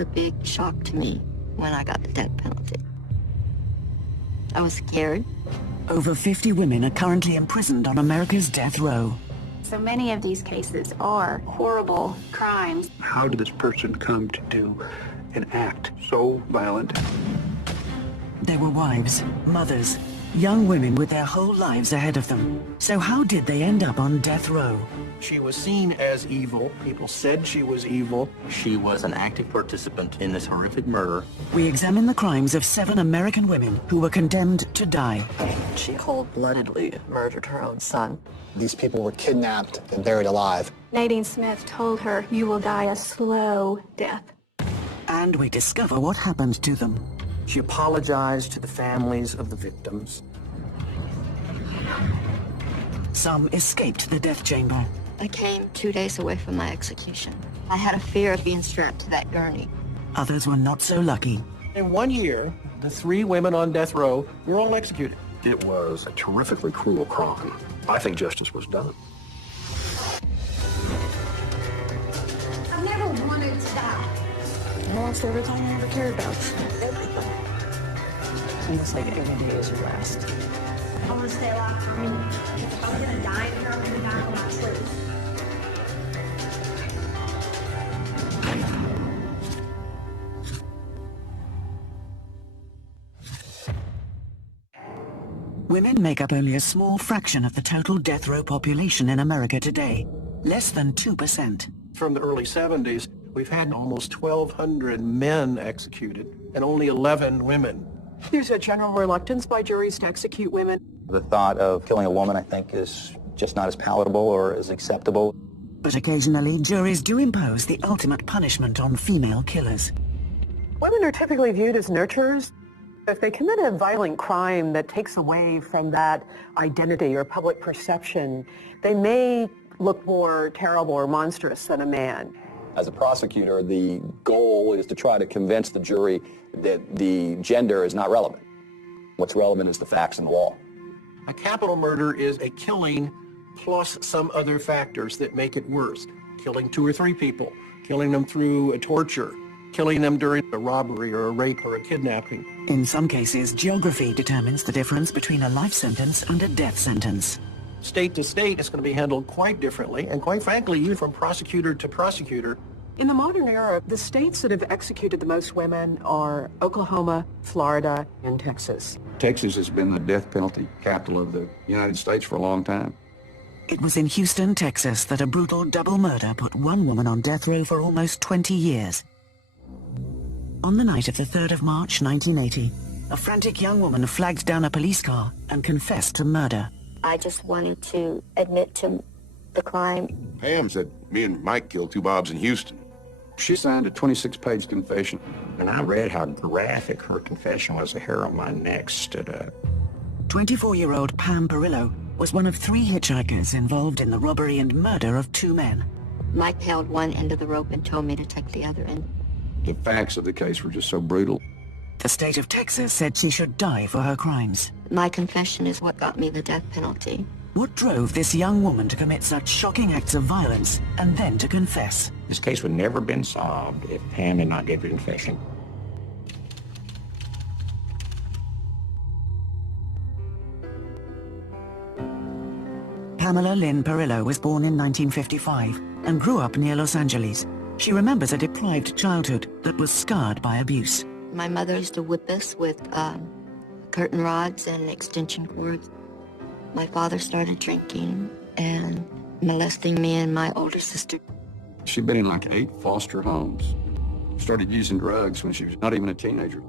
a big shock to me when I got the death penalty. I was scared. Over 50 women are currently imprisoned on America's death row. So many of these cases are horrible crimes. How did this person come to do an act so violent? They were wives, mothers, young women with their whole lives ahead of them. So how did they end up on death row? She was seen as evil. People said she was evil. She was an active participant in this horrific murder. We examine the crimes of 7 American women who were condemned to die. She cold-bloodedly murdered her own son. These people were kidnapped and buried alive. Nadine Smith told her, "You will die a slow death." And we discover what happened to them. She apologized to the families of the victims. Some escaped the death chamber. I came 2 days away from my execution. I had a fear of being strapped to that gurney. Others were not so lucky. In 1 year, the 3 women on death row were all executed. It was a terrifically cruel crime. I think justice was done. I've never wanted to die. I lost everything I ever cared about. Everything. Almost like every day is your last. I want to stay alive for me. If I'm going to die in here, I'm going to die for my truth. Women make up only a small fraction of the total death row population in America today. Less than 2%. From the early 70s, we've had almost 1,200 men executed and only 11 women. There's a general reluctance by juries to execute women. The thought of killing a woman, I think, is just not as palatable or as acceptable. But occasionally, juries do impose the ultimate punishment on female killers. Women are typically viewed as nurturers. If they commit a violent crime that takes away from that identity or public perception, they may look more terrible or monstrous than a man. As a prosecutor, the goal is to try to convince the jury that the gender is not relevant. What's relevant is the facts and the law. A capital murder is a killing plus some other factors that make it worse. Killing 2 or 3 people, killing them through a torture, killing them during a robbery or a rape or a kidnapping. In some cases, geography determines the difference between a life sentence and a death sentence. State to state, it's going to be handled quite differently, and quite frankly, even from prosecutor to prosecutor. In the modern era, the states that have executed the most women are Oklahoma, Florida, and Texas. Texas has been the death penalty capital of the United States for a long time. It was in Houston, Texas, that a brutal double murder put one woman on death row for almost 20 years. On the night of the 3rd of March, 1980, a frantic young woman flagged down a police car and confessed to murder. I just wanted to admit to the crime. Pam said me and Mike killed 2 Bobs in Houston. She signed a 26-page confession. When I read how graphic her confession was, the hair on my neck stood up. 24-year-old Pam Perillo was one of 3 hitchhikers involved in the robbery and murder of 2 men. Mike held one end of the rope and told me to take the other end. The facts of the case were just so brutal. The state of Texas said she should die for her crimes. My confession is what got me the death penalty. What drove this young woman to commit such shocking acts of violence and then to confess? This case would never have been solved if Pam had not given a confession. Pamela Lynn Perillo was born in 1955 and grew up near Los Angeles. She remembers a deprived childhood that was scarred by abuse. My mother used to whip us with curtain rods and extension cords. My father started drinking and molesting me and my older sister. She'd been in like 8 foster homes. Started using drugs when she was not even a teenager.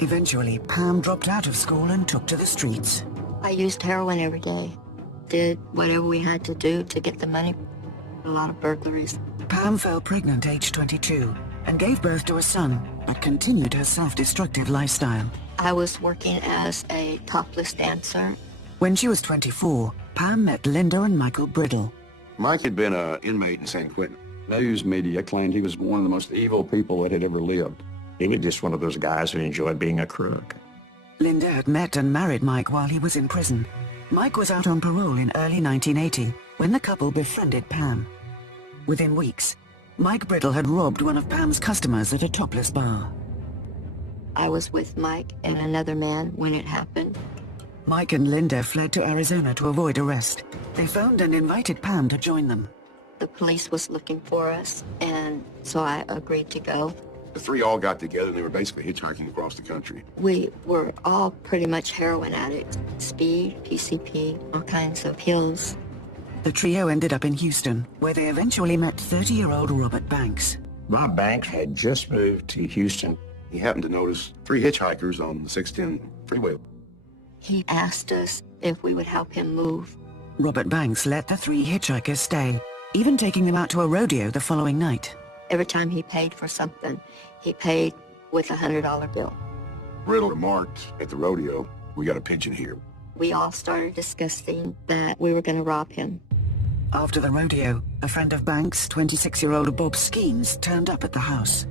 Eventually, Pam dropped out of school and took to the streets. I used heroin every day. Did whatever we had to do to get the money. A lot of burglaries. Pam fell pregnant aged 22 and gave birth to a son, but continued her self-destructive lifestyle. I was working as a topless dancer. When she was 24, Pam met Linda and Michael Brittle. Mike had been an inmate in San Quentin. News media claimed he was one of the most evil people that had ever lived. He was just one of those guys who enjoyed being a crook. Linda had met and married Mike while he was in prison. Mike was out on parole in early 1980 when the couple befriended Pam. Within weeks, Mike Brittle had robbed one of Pam's customers at a topless bar. I was with Mike and another man when it happened. Mike and Linda fled to Arizona to avoid arrest. They phoned and invited Pam to join them. The police was looking for us, and so I agreed to go. The three all got together and they were basically hitchhiking across the country. We were all pretty much heroin addicts. Speed, PCP, all kinds of pills. The trio ended up in Houston, where they eventually met 30-year-old Robert Banks. Bob Banks had just moved to Houston. He happened to notice three hitchhikers on the 610 freeway. He asked us if we would help him move. Robert Banks let the three hitchhikers stay, even taking them out to a rodeo the following night. Every time he paid for something, he paid with a $100 bill. Brittle remarked at the rodeo, "We got a pigeon here." We all started discussing that we were going to rob him. After the rodeo, a friend of Banks, 26-year-old Bob Skeens, turned up at the house.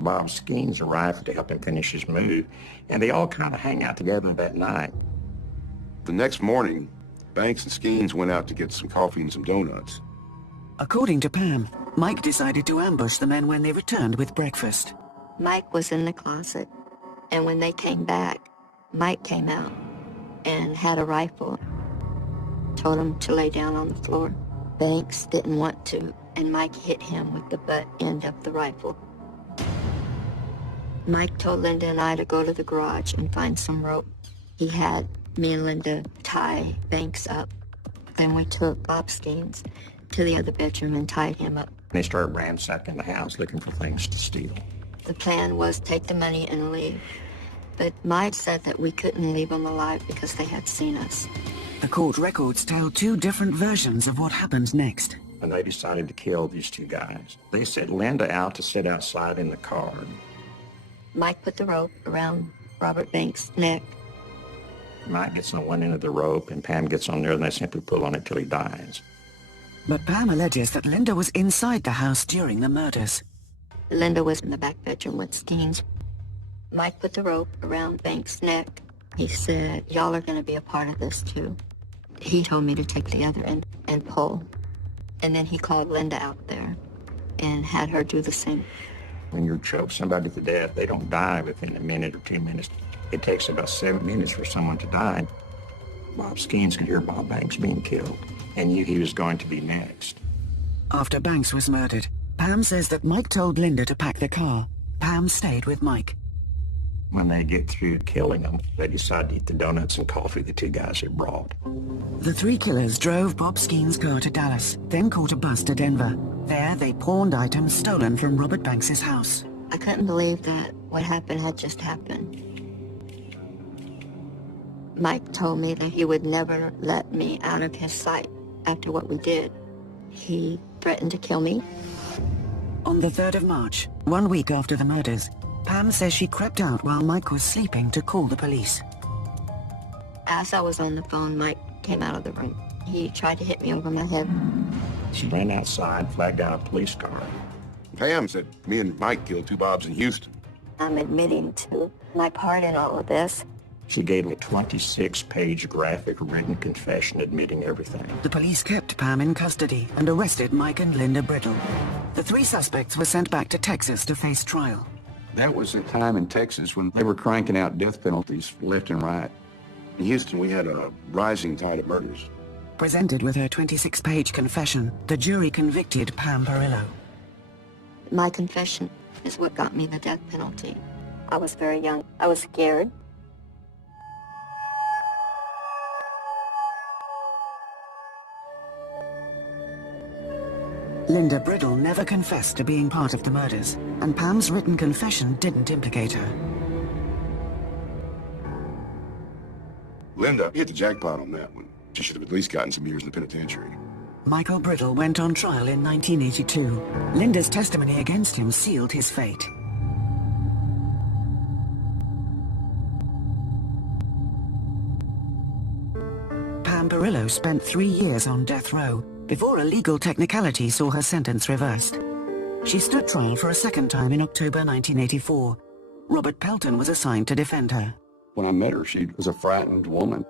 Bob Skeens arrived to help him finish his move, and they all kind of hang out together that night. The next morning, Banks and Skeens went out to get some coffee and some donuts. According to Pam, Mike decided to ambush the men when they returned with breakfast. Mike was in the closet, and when they came back, Mike came out and had a rifle. Told him to lay down on the floor. Banks didn't want to, and Mike hit him with the butt end of the rifle. Mike told Linda and I to go to the garage and find some rope. He had me and Linda tie Banks up. Then we took Bob Skeens to the other bedroom and tied him up. They started ransacking the house looking for things to steal. The plan was take the money and leave. But Mike said that we couldn't leave them alive because they had seen us. The court records tell two different versions of what happened next. And they decided to kill these two guys. They set Linda out to sit outside in the car. Mike put the rope around Robert Banks' neck. Mike gets on one end of the rope, and Pam gets on there, and they simply pull on it till he dies. But Pam alleges that Linda was inside the house during the murders. Linda was in the back bedroom with Skeens. Mike put the rope around Banks' neck. He said, "Y'all are going to be a part of this too." He told me to take the other end and pull. And then he called Linda out there and had her do the same. When you choke somebody to death, they don't die within a minute or 2 minutes. It takes about 7 minutes for someone to die. Bob Skeens could hear Bob Banks being killed and knew he was going to be next. After Banks was murdered, Pam says that Mike told Linda to pack the car. Pam stayed with Mike. When they get through killing them, they decide to eat the donuts and coffee the two guys had brought. The three killers drove Bob Skeens' car to Dallas, then caught a bus to Denver. There, they pawned items stolen from Robert Banks' house. I couldn't believe that what happened had just happened. Mike told me that he would never let me out of his sight after what we did. He threatened to kill me. On the 3rd of March, 1 week after the murders, Pam says she crept out while Mike was sleeping to call the police. As I was on the phone, Mike came out of the room. He tried to hit me over my head. She ran outside, flagged down a police car. Pam said, "Me and Mike killed two Bobs in Houston." I'm admitting to my part in all of this. She gave a 26-page graphic written confession admitting everything. The police kept Pam in custody and arrested Mike and Linda Brittle. The three suspects were sent back to Texas to face trial. That was a time in Texas when they were cranking out death penalties left and right. In Houston, we had a rising tide of murders. Presented with her 26-page confession, the jury convicted Pam Perillo. My confession is what got me the death penalty. I was very young. I was scared. Linda Brittle never confessed to being part of the murders, and Pam's written confession didn't implicate her. Linda hit the jackpot on that one. She should have at least gotten some years in the penitentiary. Michael Brittle went on trial in 1982. Linda's testimony against him sealed his fate. Pam Perillo spent 3 years on death row before a legal technicality saw her sentence reversed. She stood trial for a second time in October 1984. Robert Pelton was assigned to defend her. When I met her, she was a frightened woman.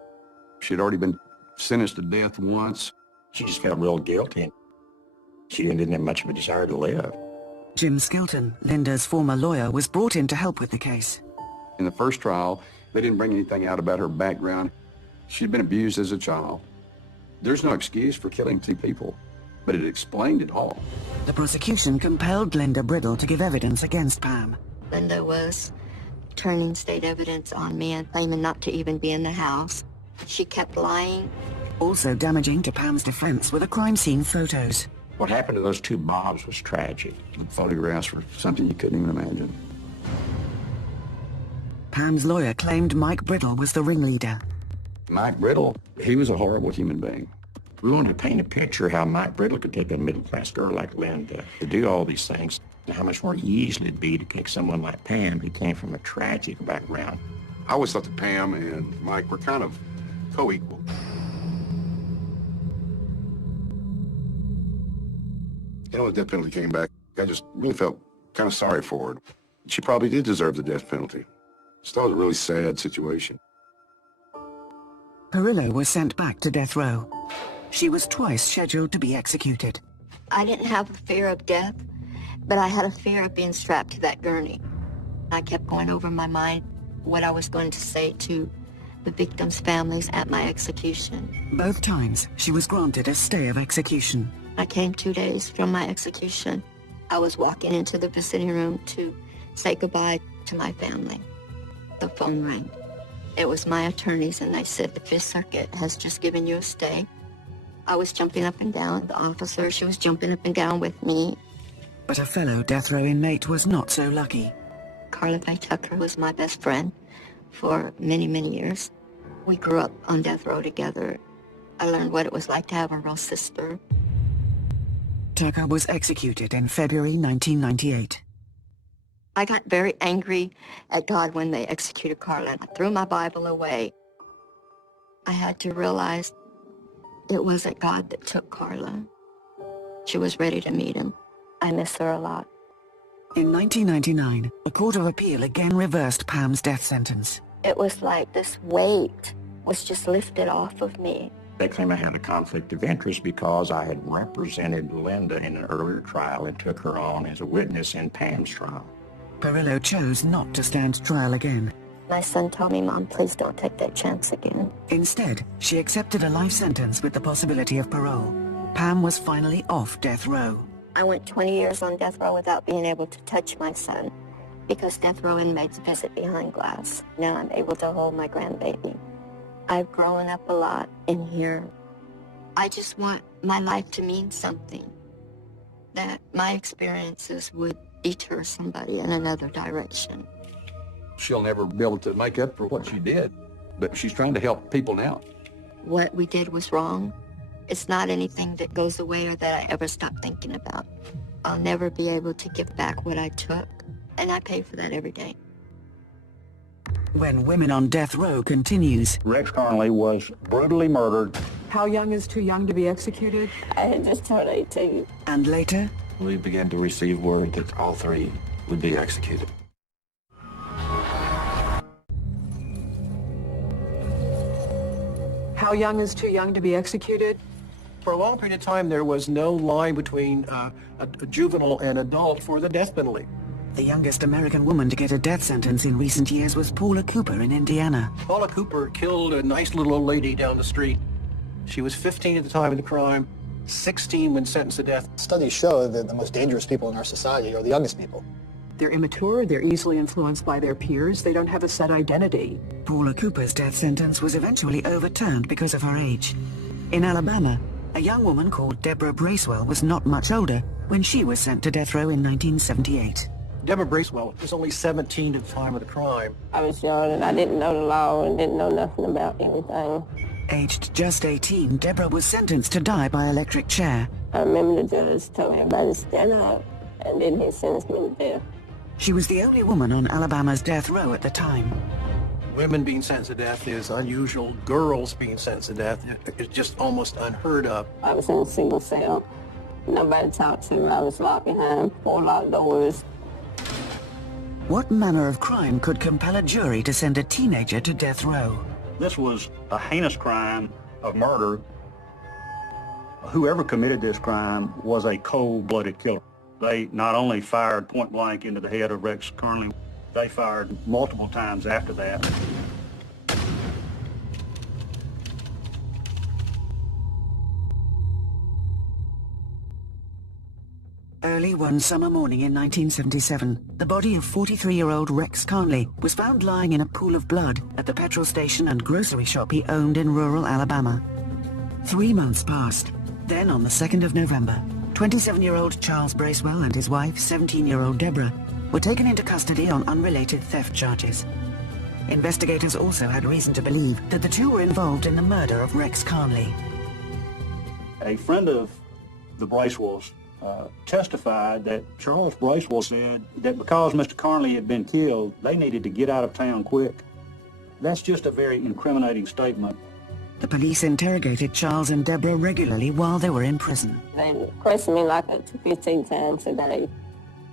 She'd already been sentenced to death once. She just felt real guilty. She didn't have much of a desire to live. Jim Skelton, Linda's former lawyer, was brought in to help with the case. In the first trial, they didn't bring anything out about her background. She'd been abused as a child. There's no excuse for killing 2 people, but it explained it all. The prosecution compelled Linda Brittle to give evidence against Pam. Linda was turning state evidence on me and claiming not to even be in the house. She kept lying. Also damaging to Pam's defense were the crime scene photos. What happened to those 2 Bobs was tragic. The photographs were something you couldn't even imagine. Pam's lawyer claimed Mike Brittle was the ringleader. Mike Brittle, he was a horrible human being. We wanted to paint a picture how Mike Brittle could take a middle-class girl like Linda to do all these things, and how much more easy it'd be to take someone like Pam who came from a tragic background. I always thought that Pam and Mike were kind of co-equal. You know, the death penalty came back. I just really felt kind of sorry for her. She probably did deserve the death penalty. Just thought it was a really sad situation. Perillo was sent back to death row. She was twice scheduled to be executed. I didn't have a fear of death, but I had a fear of being strapped to that gurney. I kept going over in my mind what I was going to say to the victims' families at my execution. Both times, she was granted a stay of execution. I came 2 days from my execution. I was walking into the visiting room to say goodbye to my family. The phone rang. It was my attorneys, and they said the Fifth Circuit has just given you a stay. I was jumping up and down. The officer, she was jumping up and down with me. But a fellow death row inmate was not so lucky. Carla Faye Tucker was my best friend for many, many years. We grew up on death row together. I learned what it was like to have a real sister. Tucker was executed in February 1998. I got very angry at God when they executed Carla. I threw my Bible away. I had to realize it wasn't God that took Carla. She was ready to meet him. I miss her a lot. In 1999, a court of appeal again reversed Pam's death sentence. It was like this weight was just lifted off of me. They claim I had a conflict of interest because I had represented Linda in an earlier trial and took her on as a witness in Pam's trial. Perillo chose not to stand trial again. My son told me, Mom, please don't take that chance again. Instead, she accepted a life sentence with the possibility of parole. Pam was finally off death row. I went 20 years on death row without being able to touch my son because death row inmates visit behind glass. Now I'm able to hold my grandbaby. I've grown up a lot in here. I just want my life to mean something, that my experiences would deter somebody in another direction. She'll never be able to make up for what she did, but she's trying to help people now. What we did was wrong. It's not anything that goes away or that I ever stop thinking about. I'll never be able to give back what I took, and I pay for that every day. When Women on Death Row continues. Rex Conley was brutally murdered. How young is too young to be executed? I had just turned 18. And later, we began to receive word that all 3 would be executed. How young is too young to be executed? For a long period of time, there was no line between a juvenile and adult for the death penalty. The youngest American woman to get a death sentence in recent years was Paula Cooper in Indiana. Paula Cooper killed a nice little old lady down the street. She was 15 at the time of the crime, 16 when sentenced to death. Studies show that the most dangerous people in our society are the youngest people. They're immature, they're easily influenced by their peers, they don't have a set identity. Paula Cooper's death sentence was eventually overturned because of her age. In Alabama, a young woman called Deborah Bracewell was not much older when she was sent to death row in 1978. Deborah Bracewell was only 17 at the time of the crime. I was young and I didn't know the law and didn't know nothing about anything. Aged just 18, Deborah was sentenced to die by electric chair. I remember the judge told everybody to stand up, and then he sentenced me to death. She was the only woman on Alabama's death row at the time. Women being sentenced to death is unusual. Girls being sentenced to death is just almost unheard of. I was in a single cell. Nobody talked to me. I was locked behind 4 locked doors. What manner of crime could compel a jury to send a teenager to death row? This was a heinous crime of murder. Whoever committed this crime was a cold-blooded killer. They not only fired point blank into the head of Rex Carnley, they fired multiple times after that. Early one summer morning in 1977, the body of 43-year-old Rex Carnley was found lying in a pool of blood at the petrol station and grocery shop he owned in rural Alabama. 3 months passed. Then, on the 2nd of November, 27-year-old Charles Bracewell and his wife, 17-year-old Deborah, were taken into custody on unrelated theft charges. Investigators also had reason to believe that the two were involved in the murder of Rex Carnley. A friend of the Bracewells testified that Charles Bracewell said that because Mr. Carnley had been killed, they needed to get out of town quick. That's just a very incriminating statement. The police interrogated Charles and Deborah regularly while they were in prison. They questioned me like 15 times a day.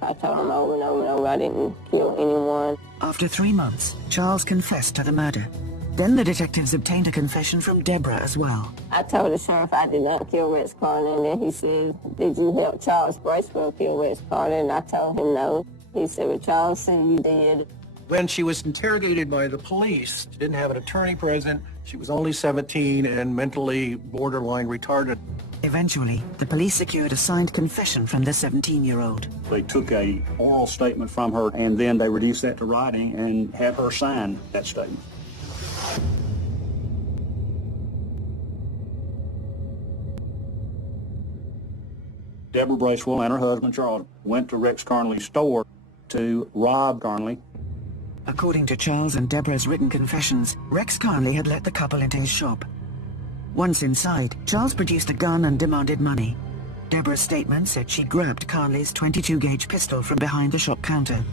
I told them over and over and over I didn't kill anyone. After 3 months, Charles confessed to the murder. Then the detectives obtained a confession from Deborah as well. I told the sheriff I did not kill Rex Carnley, and then he said, "Did you help Charles Bracewell kill Rex Carnley?" And I told him no. He said, "Well, Charles said you did." When she was interrogated by the police, she didn't have an attorney present. She was only 17 and mentally borderline retarded. Eventually, the police secured a signed confession from the 17-year-old. They took an oral statement from her, and then they reduced that to writing and had her sign that statement. Deborah Bracewell and her husband, Charles, went to Rex Carnley's store to rob Carnley. According to Charles and Deborah's written confessions, Rex Carnley had let the couple into his shop. Once inside, Charles produced a gun and demanded money. Deborah's statement said she grabbed Carnley's 22-gauge pistol from behind the shop counter,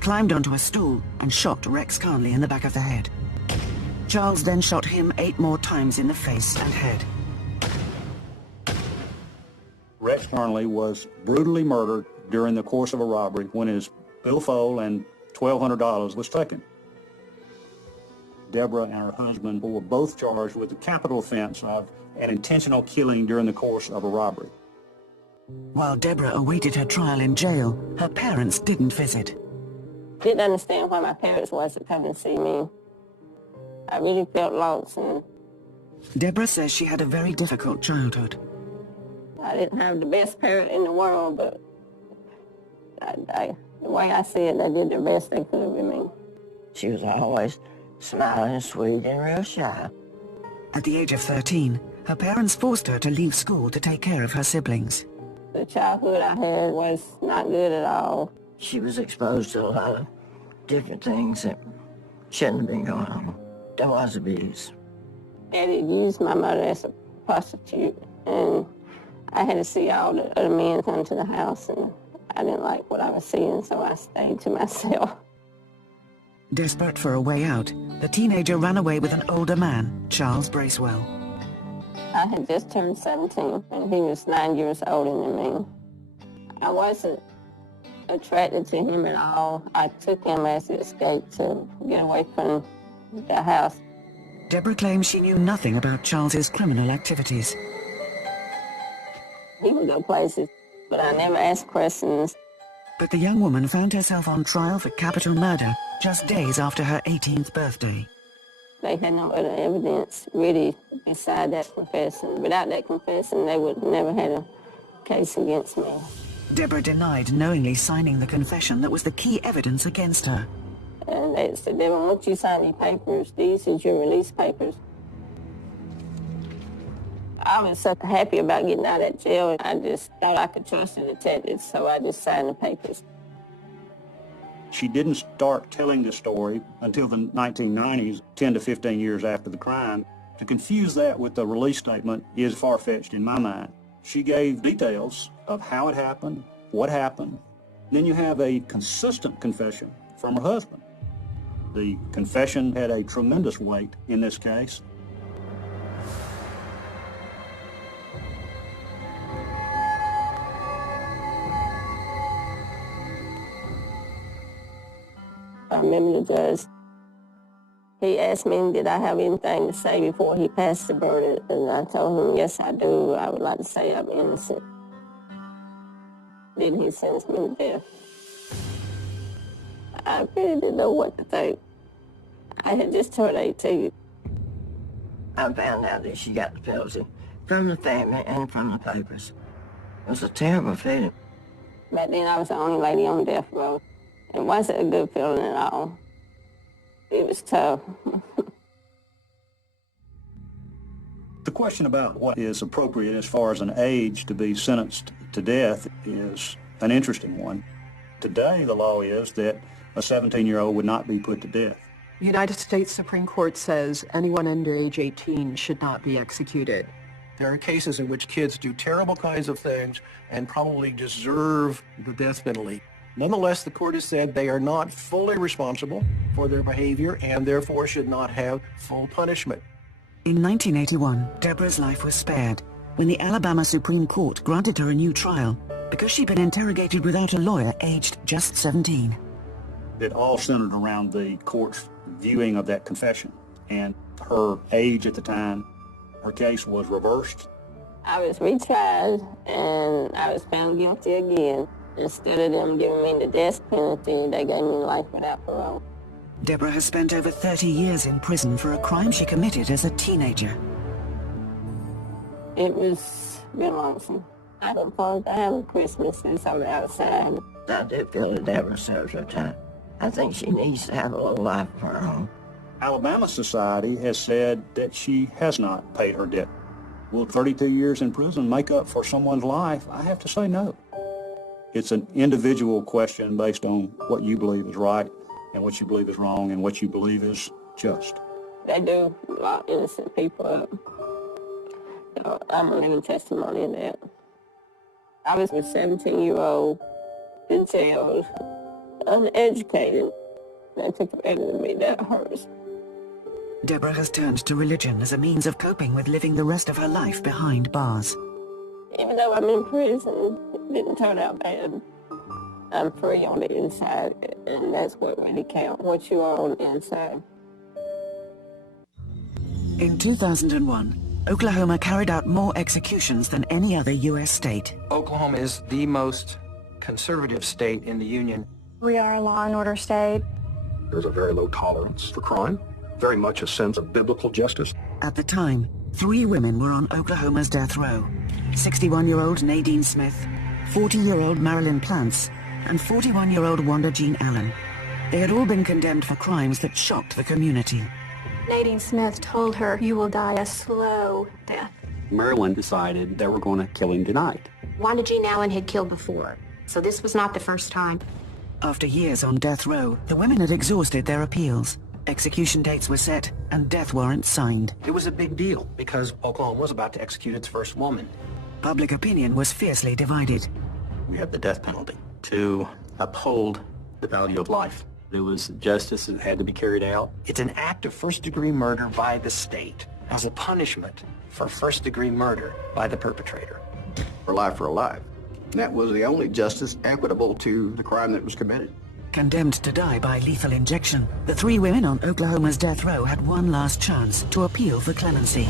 climbed onto a stool, and shot Rex Carnley in the back of the head. Charles then shot him 8 more times in the face and head. Rex Carnley was brutally murdered during the course of a robbery when his billfold and $1,200 was taken. Deborah and her husband were both charged with the capital offense of an intentional killing during the course of a robbery. While Deborah awaited her trial in jail, her parents didn't visit. Didn't understand why my parents wasn't coming to see me. I really felt lost. And Deborah says she had a very difficult childhood. I didn't have the best parent in the world, but the way I see it, they did the best they could with me. She was always smiling, sweet, and real shy. At the age of 13, her parents forced her to leave school to take care of her siblings. The childhood I had was not good at all. She was exposed to a lot of different things that shouldn't have been going on. There was abuse. Daddy used my mother as a prostitute, and I had to see all the other men come to the house, and I didn't like what I was seeing, so I stayed to myself. Desperate for a way out, the teenager ran away with an older man, Charles Bracewell. I had just turned 17, and he was 9 years older than me. I wasn't attracted to him at all. I took him as an escape to get away from the house. Deborah claims she knew nothing about Charles's criminal activities. He would go places, but I never asked questions. But the young woman found herself on trial for capital murder just days after her 18th birthday. They had no other evidence, really, beside that confession. Without that confession, they would never had a case against me. Deborah denied knowingly signing the confession that was the key evidence against her. And they said, "Deborah, once you sign these papers, these is your release papers." I was so happy about getting out of jail. I just thought I could trust the detectives, so I just signed the papers. She didn't start telling the story until the 1990s, 10 to 15 years after the crime. To confuse that with the release statement is far-fetched in my mind. She gave details of how it happened, what happened. Then you have a consistent confession from her husband. The confession had a tremendous weight in this case. I remember the judge He asked me, did I have anything to say before he passed the verdict, and I told him, yes, I do. I would like to say I'm innocent. Then he sentenced me to death. I really didn't know what to think. I had just turned 18. I found out that she got the penalty from the family and from the papers. It was a terrible feeling. Back then, I was the only lady on death row. It wasn't a good feeling at all. It was tough. The question about what is appropriate as far as an age to be sentenced to death is an interesting one. Today, the law is that a 17-year-old would not be put to death. The United States Supreme Court says anyone under age 18 should not be executed. There are cases in which kids do terrible kinds of things and probably deserve the death penalty. Nonetheless, the court has said they are not fully responsible for their behavior and therefore should not have full punishment. In 1981, Deborah's life was spared when the Alabama Supreme Court granted her a new trial because she'd been interrogated without a lawyer aged just 17. It all centered around the court's viewing of that confession, and her age at the time, her case was reversed. I was retried, and I was found guilty again. Instead of them giving me the death penalty, they gave me life without parole. Deborah has spent over 30 years in prison for a crime she committed as a teenager. It was been lonesome. I don't suppose I have a Christmas since I'm outside. I do feel that Deborah serves her time. I think she needs to have a little life of her own. Alabama society has said that she has not paid her debt. Will 32 years in prison make up for someone's life? I have to say no. It's an individual question based on what you believe is right and what you believe is wrong and what you believe is just. They do lock innocent people up. So I'm a living testimony of that. I was a 17-year-old in jail, uneducated. They took advantage of me. That hurts. Deborah has turned to religion as a means of coping with living the rest of her life behind bars. Even though I'm in prison, it didn't turn out bad. I'm free on the inside, and that's what really counts, what you are on the inside. In 2001, Oklahoma carried out more executions than any other U.S. state. Oklahoma is the most conservative state in the Union. We are a law and order state. There's a very low tolerance for crime, very much a sense of biblical justice. At the time, 3 women were on Oklahoma's death row. 61-year-old Nadine Smith, 40-year-old Marilyn Plants, and 41-year-old Wanda Jean Allen. They had all been condemned for crimes that shocked the community. Nadine Smith told her, "You will die a slow death." Marilyn decided they were going to kill him tonight. Wanda Jean Allen had killed before, so this was not the first time. After years on death row, the women had exhausted their appeals. Execution dates were set and death warrants signed. It was a big deal because Oklahoma was about to execute its first woman. Public opinion was fiercely divided. We have the death penalty to uphold the value of life. There was justice that had to be carried out. It's an act of first-degree murder by the state as a punishment for first-degree murder by the perpetrator. For life, that was the only justice equitable to the crime that was committed. Condemned to die by lethal injection, the 3 women on Oklahoma's death row had one last chance to appeal for clemency.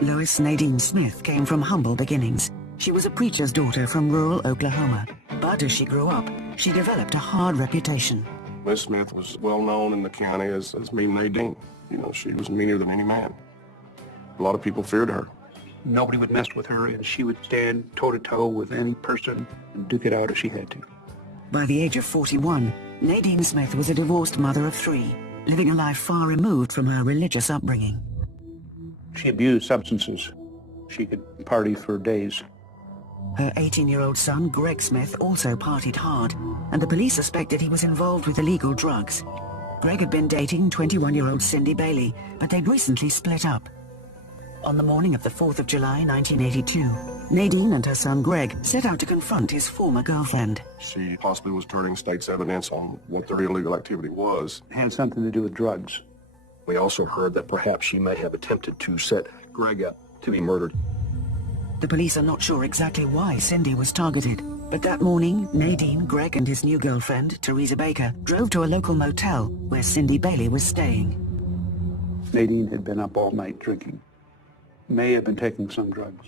Lois Nadine Smith came from humble beginnings. She was a preacher's daughter from rural Oklahoma. But as she grew up, she developed a hard reputation. Miss Smith was well known in the county as Mean Nadine. You know, she was meaner than any man. A lot of people feared her. Nobody would mess with her, and she would stand toe-to-toe with any person and duke it out if she had to. By the age of 41, Nadine Smith was a divorced mother of 3, living a life far removed from her religious upbringing. She abused substances. She could party for days. Her 18-year-old son, Greg Smith, also partied hard, and the police suspected he was involved with illegal drugs. Greg had been dating 21-year-old Cindy Bailey, but they'd recently split up. On the morning of the 4th of July, 1982, Nadine and her son Greg set out to confront his former girlfriend. She possibly was turning state's evidence on what their illegal activity was. It had something to do with drugs. We also heard that perhaps she may have attempted to set Greg up to be murdered. The police are not sure exactly why Cindy was targeted, but that morning, Nadine, Greg and his new girlfriend, Teresa Baker, drove to a local motel where Cindy Bailey was staying. Nadine had been up all night drinking. May have been taking some drugs.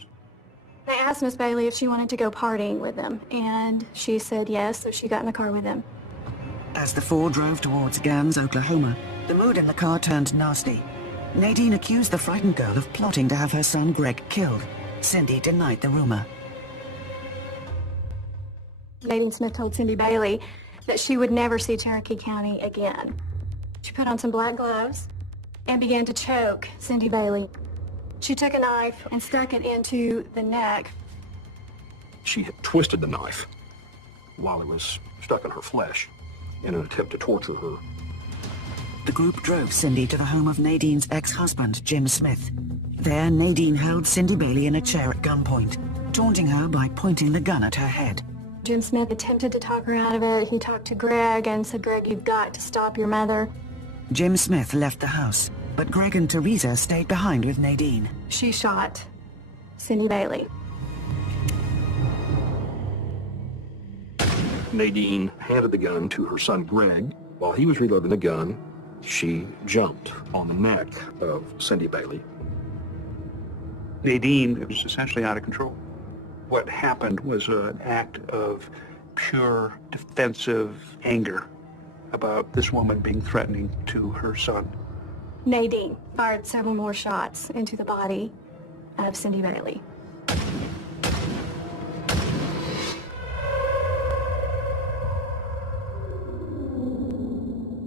They asked Miss Bailey if she wanted to go partying with them, and she said yes, so she got in the car with them. As the four drove towards Gans, Oklahoma, the mood in the car turned nasty. Nadine accused the frightened girl of plotting to have her son Greg killed. Cindy denied the rumor. Nadine Smith told Cindy Bailey that she would never see Cherokee County again. She put on some black gloves and began to choke Cindy Bailey. She took a knife and stuck it into the neck. She had twisted the knife while it was stuck in her flesh in an attempt to torture her. The group drove Cindy to the home of Nadine's ex-husband, Jim Smith. There, Nadine held Cindy Bailey in a chair at gunpoint, taunting her by pointing the gun at her head. Jim Smith attempted to talk her out of it. He talked to Greg and said, "Greg, you've got to stop your mother." Jim Smith left the house, but Greg and Teresa stayed behind with Nadine. She shot Cindy Bailey. Nadine handed the gun to her son Greg. While he was reloading the gun, she jumped on the neck of Cindy Bailey. Nadine was essentially out of control. What happened was an act of pure defensive anger about this woman being threatening to her son. Nadine fired several more shots into the body of Cindy Bailey.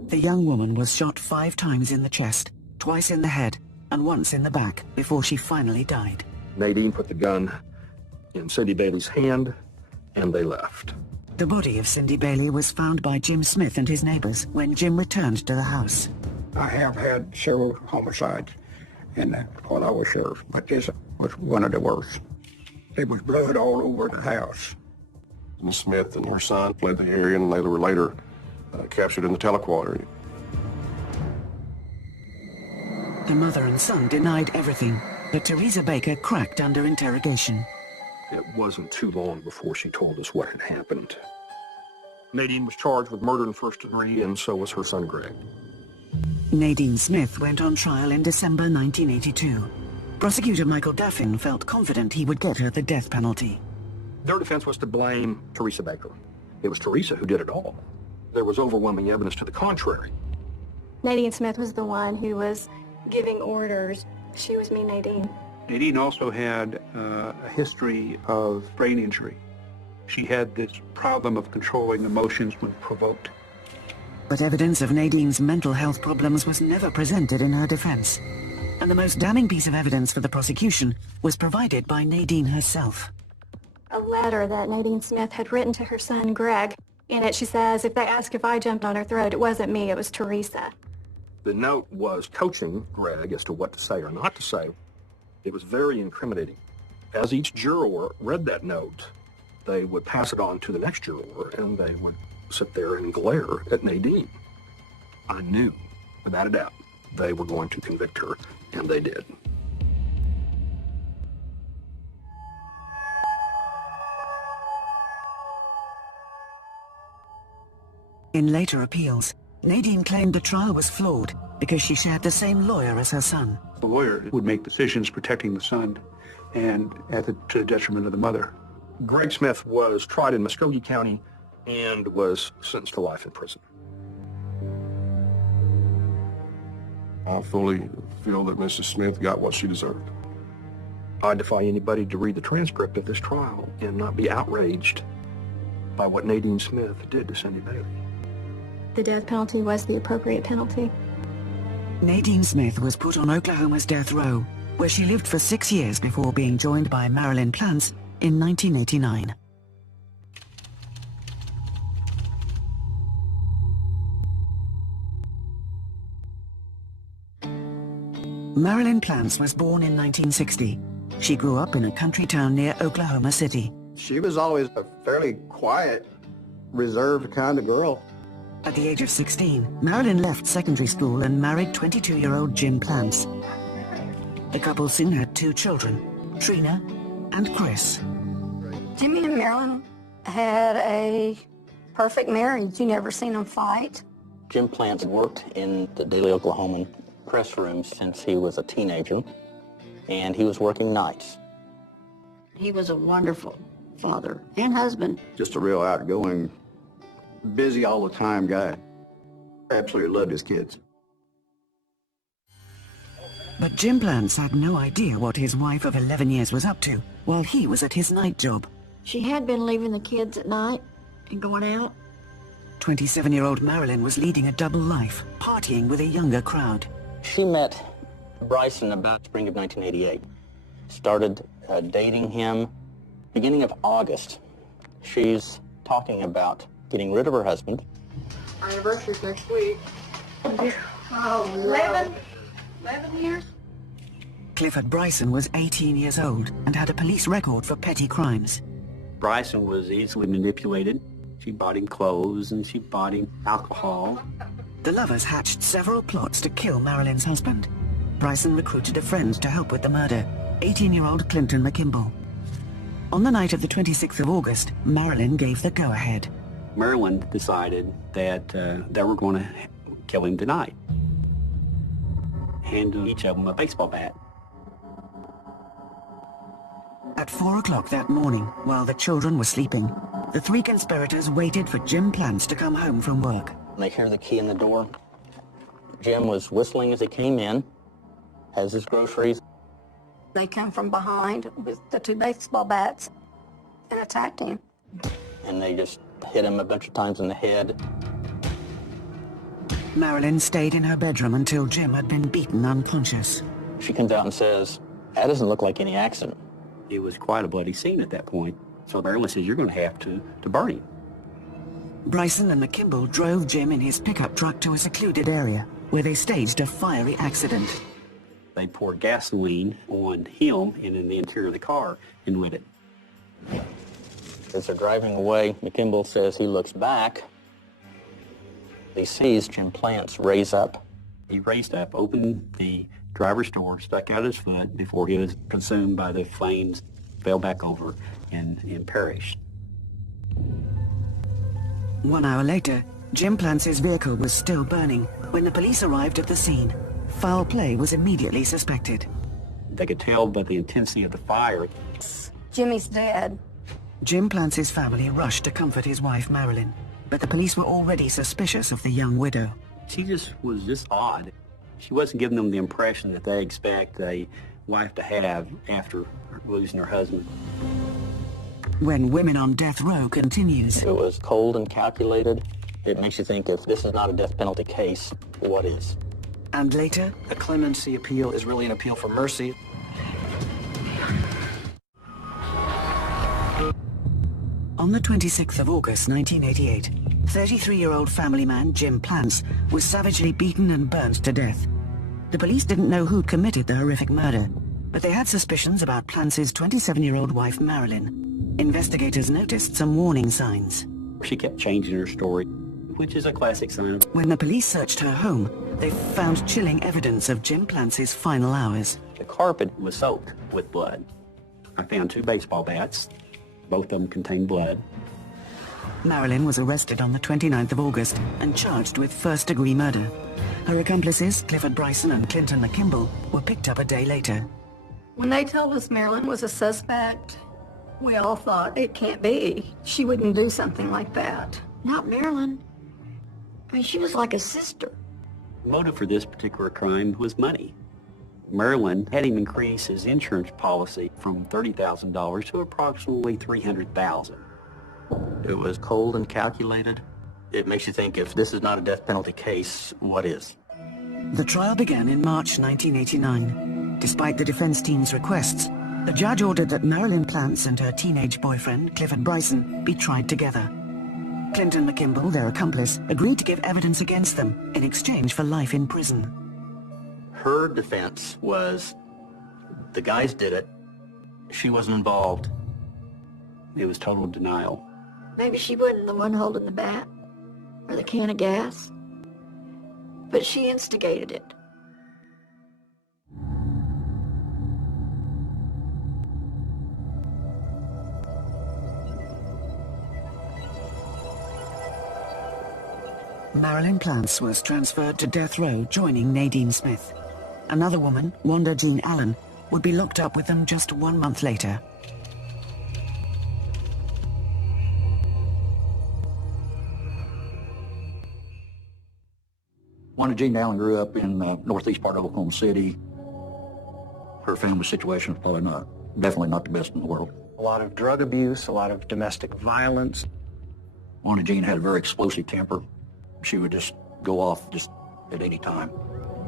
The young woman was shot 5 times in the chest, twice in the head, and once in the back before she finally died. Nadine put the gun in Cindy Bailey's hand, and they left. The body of Cindy Bailey was found by Jim Smith and his neighbors when Jim returned to the house. I have had several homicides while I was sheriff, but this was one of the worst. There was blood all over the house. Miss Smith and her son fled the area, and they were later captured in the Tahlequah area. The mother and son denied everything, but Teresa Baker cracked under interrogation. It wasn't too long before she told us what had happened. Nadine was charged with murder in first degree, and so was her son Greg. Nadine Smith went on trial in December 1982. Prosecutor Michael Daffin felt confident he would get her the death penalty. Their defense was to blame Teresa Baker. It was Teresa who did it all. There was overwhelming evidence to the contrary. Nadine Smith was the one who was giving orders. She was mean Nadine. Nadine also had a history of brain injury. She had this problem of controlling emotions when provoked. But evidence of Nadine's mental health problems was never presented in her defense. And the most damning piece of evidence for the prosecution was provided by Nadine herself. A letter that Nadine Smith had written to her son Greg. In it she says, if they ask if I jumped on her throat, it wasn't me, it was Teresa. The note was coaching Greg as to what to say or not to say. It was very incriminating. As each juror read that note, they would pass it on to the next juror, and they would sit there and glare at Nadine. I knew, without a doubt, they were going to convict her, and they did. In later appeals, Nadine claimed the trial was flawed because she shared the same lawyer as her son. The lawyer would make decisions protecting the son and to the detriment of the mother. Greg Smith was tried in Muskogee County and was sentenced to life in prison. I fully feel that Mrs. Smith got what she deserved. I defy anybody to read the transcript of this trial and not be outraged by what Nadine Smith did to Cindy Bailey. The death penalty was the appropriate penalty. Nadine Smith was put on Oklahoma's death row, where she lived for 6 years before being joined by Marilyn Plantz in 1989. Marilyn Plantz was born in 1960. She grew up in a country town near Oklahoma City. She was always a fairly quiet, reserved kind of girl. At the age of 16, Marilyn left secondary school and married 22-year-old Jim Plantz. The couple soon had 2 children, Trina and Chris. Jimmy and Marilyn had a perfect marriage. You never seen them fight. Jim Plants worked in the Daily Oklahoman press room since he was a teenager, and he was working nights. He was a wonderful father and husband. Just a real outgoing, busy all the time guy. Absolutely loved his kids. But Jim Plants had no idea what his wife of 11 years was up to while he was at his night job. She had been leaving the kids at night and going out. 27-year-old Marilyn was leading a double life, partying with a younger crowd. She met Bryson about spring of 1988. Started dating him beginning of August. She's talking about getting rid of her husband. Our anniversary's next week. Oh, 11 years? Clifford Bryson was 18 years old and had a police record for petty crimes. Bryson was easily manipulated. She bought him clothes and she bought him alcohol. The lovers hatched several plots to kill Marilyn's husband. Bryson recruited a friend to help with the murder, 18-year-old Clinton McKimball. On the night of the 26th of August, Marilyn gave the go-ahead. Marilyn decided that they were going to kill him tonight. Handed each of them a baseball bat. At 4 o'clock that morning, while the children were sleeping, the three conspirators waited for Jim Plants to come home from work. They hear the key in the door. Jim was whistling as he came in, has his groceries. They come from behind with the 2 baseball bats and attacked him. And they just hit him a bunch of times in the head. Marilyn stayed in her bedroom until Jim had been beaten unconscious. She comes out and says, "That doesn't look like any accident." It was quite a bloody scene at that point. So Marilyn says, "You're going to have to burn him." Bryson and McKimball drove Jim in his pickup truck to a secluded area where they staged a fiery accident. They poured gasoline on him and in the interior of the car and lit it. As they're driving away, McKimball says he looks back. He sees Jim Plants raise up. He raised up, opened the driver's door, stuck out his foot before he was consumed by the flames, fell back over, and perished. 1 hour later, Jim Plants' vehicle was still burning when the police arrived at the scene. Foul play was immediately suspected. They could tell by the intensity of the fire. Jimmy's dead. Jim Plants' family rushed to comfort his wife, Marilyn, but the police were already suspicious of the young widow. She was just odd. She wasn't giving them the impression that they expect a wife to have after losing her husband. When Women on Death Row continues. It was cold and calculated. It makes you think, if this is not a death penalty case, what is? And later, a clemency appeal is really an appeal for mercy. On the 26th of August, 1988, 33-year-old family man Jim Plants was savagely beaten and burned to death. The police didn't know who'd committed the horrific murder, but they had suspicions about Plants' 27-year-old wife, Marilyn. Investigators noticed some warning signs. She kept changing her story, which is a classic sign of... When the police searched her home, they found chilling evidence of Jim Plants' final hours. The carpet was soaked with blood. I found 2 baseball bats. Both of them contained blood. Marilyn was arrested on the 29th of August and charged with first-degree murder. Her accomplices, Clifford Bryson and Clinton McKimball, were picked up a day later. When they told us Marilyn was a suspect, we all thought, it can't be. She wouldn't do something like that. Not Marilyn. I mean, she was like a sister. The motive for this particular crime was money. Marilyn had him increase his insurance policy from $30,000 to approximately $300,000. It was cold and calculated. It makes you think, if this is not a death penalty case, what is? The trial began in March 1989. Despite the defense team's requests, the judge ordered that Marilyn Plants and her teenage boyfriend, Clifford Bryson, be tried together. Clinton McKimball, their accomplice, agreed to give evidence against them in exchange for life in prison. Her defense was, the guys did it. She wasn't involved. It was total denial. Maybe she wasn't the one holding the bat or the can of gas, but she instigated it. Marilyn Plants was transferred to death row, joining Nadine Smith. Another woman, Wanda Jean Allen, would be locked up with them just 1 month later. Wanda Jean Allen grew up in northeast part of Oklahoma City. Her family situation was probably definitely not the best in the world. A lot of drug abuse, a lot of domestic violence. Wanda Jean had a very explosive temper. She would just go off just at any time.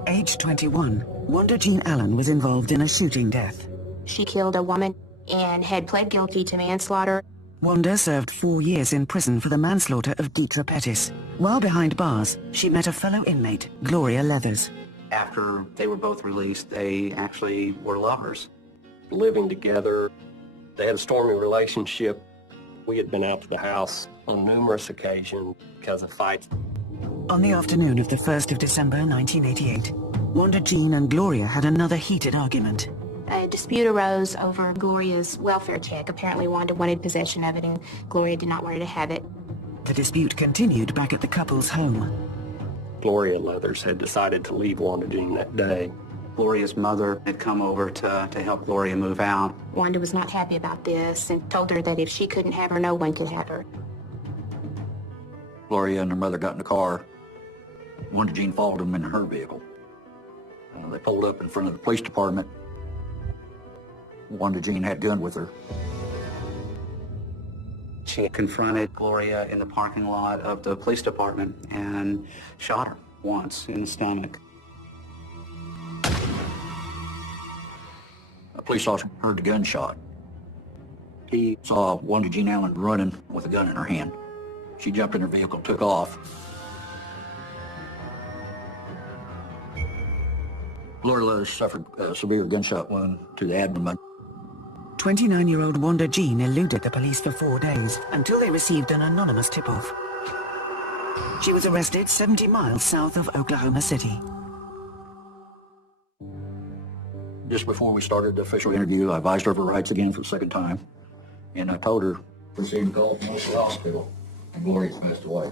Age 21, Wanda Jean Allen was involved in a shooting death. She killed a woman and had pled guilty to manslaughter. Wanda served 4 years in prison for the manslaughter of Deetra Pettis. While behind bars, she met a fellow inmate, Gloria Leathers. After they were both released, they actually were lovers. Living together, they had a stormy relationship. We had been out to the house on numerous occasions because of fights. On the afternoon of the 1st of December 1988, Wanda Jean and Gloria had another heated argument. A dispute arose over Gloria's welfare check. Apparently Wanda wanted possession of it and Gloria did not want her to have it. The dispute continued back at the couple's home. Gloria Leathers had decided to leave Wanda Jean that day. Gloria's mother had come over to help Gloria move out. Wanda was not happy about this and told her that if she couldn't have her, no one could have her. Gloria and her mother got in the car. Wanda Jean followed them in her vehicle. They pulled up in front of the police department. Wanda Jean had a gun with her. She confronted Gloria in the parking lot of the police department and shot her once in the stomach. A police officer heard the gunshot. He saw Wanda Jean Allen running with a gun in her hand. She jumped in her vehicle, took off. Gloria Leathers suffered a severe gunshot wound to the abdomen. 29-year-old Wanda Jean eluded the police for 4 days until they received an anonymous tip-off. She was arrested 70 miles south of Oklahoma City. Just before we started the official interview, I advised her of her rights again for the second time. And I told her, proceed to call from the hospital, and Gloria's passed away.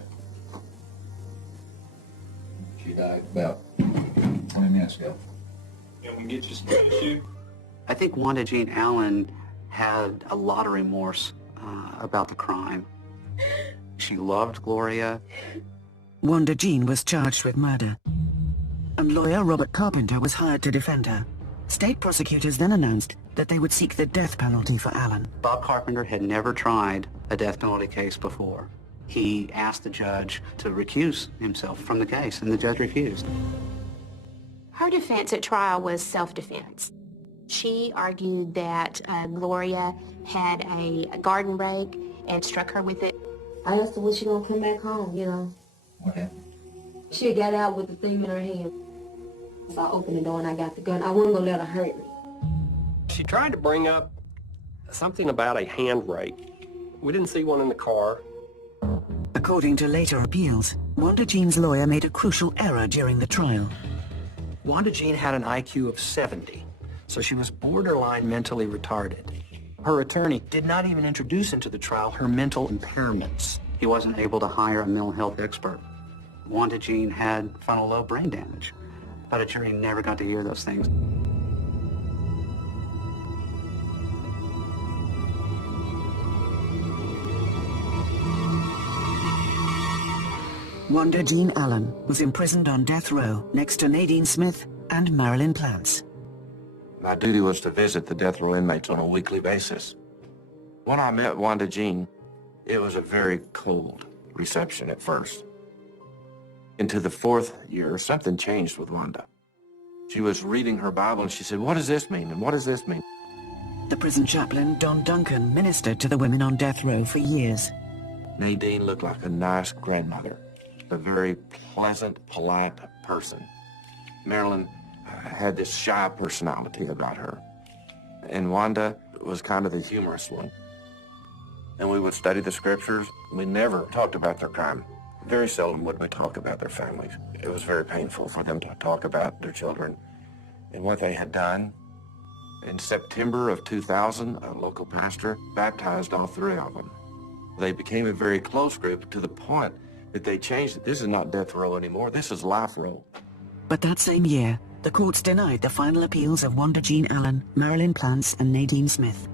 She died about 20 minutes ago. Can we get you some tissue? I think Wanda Jean Allen had a lot of remorse about the crime. She loved Gloria. Wanda Jean was charged with murder. And lawyer Robert Carpenter was hired to defend her. State prosecutors then announced that they would seek the death penalty for Allen. Bob Carpenter had never tried a death penalty case before. He asked the judge to recuse himself from the case, and the judge refused. Her defense at trial was self-defense. She argued that Gloria had a garden rake and struck her with it. I asked her when she gonna come back home, you know. Okay. She got out with the thing in her hand. So I opened the door and I got the gun. I wasn't gonna let her hurt me. She tried to bring up something about a hand rake. We didn't see one in the car. According to later appeals, Wanda Jean's lawyer made a crucial error during the trial. Wanda Jean had an IQ of 70, so she was borderline mentally retarded. Her attorney did not even introduce into the trial her mental impairments. He wasn't able to hire a mental health expert. Wanda Jean had frontal lobe brain damage, but a jury never got to hear those things. Wanda Jean Allen was imprisoned on death row next to Nadine Smith and Marilyn Plants. My duty was to visit the death row inmates on a weekly basis. When I met Wanda Jean, it was a very cold reception at first. Into the 4th year, something changed with Wanda. She was reading her Bible and she said, "What does this mean? And what does this mean?" The prison chaplain, Don Duncan, ministered to the women on death row for years. Nadine looked like a nice grandmother, a very pleasant, polite person. Marilyn had this shy personality about her. And Wanda was kind of the humorous one. And we would study the scriptures. We never talked about their crime. Very seldom would we talk about their families. It was very painful for them to talk about their children and what they had done. In September of 2000, a local pastor baptized all 3 of them. They became a very close group to the point that they changed it. This is not death row anymore. This is life row. But that same year, the courts denied the final appeals of Wanda Jean Allen, Marilyn Plants, and Nadine Smith.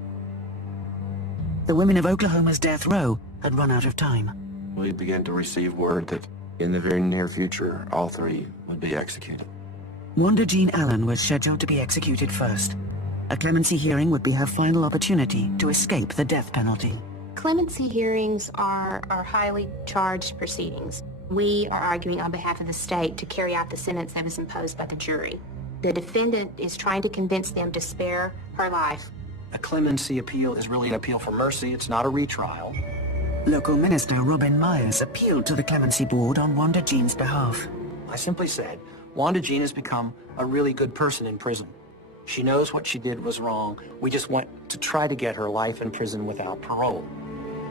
The women of Oklahoma's death row had run out of time. We began to receive word that in the very near future, all three would be executed. Wanda Jean Allen was scheduled to be executed first. A clemency hearing would be her final opportunity to escape the death penalty. Clemency hearings are highly charged proceedings. We are arguing on behalf of the state to carry out the sentence that was imposed by the jury. The defendant is trying to convince them to spare her life. A clemency appeal is really an appeal for mercy. It's not a retrial. Local Minister Robin Myers appealed to the Clemency Board on Wanda Jean's behalf. I simply said, Wanda Jean has become a really good person in prison. She knows what she did was wrong. We just want to try to get her life in prison without parole.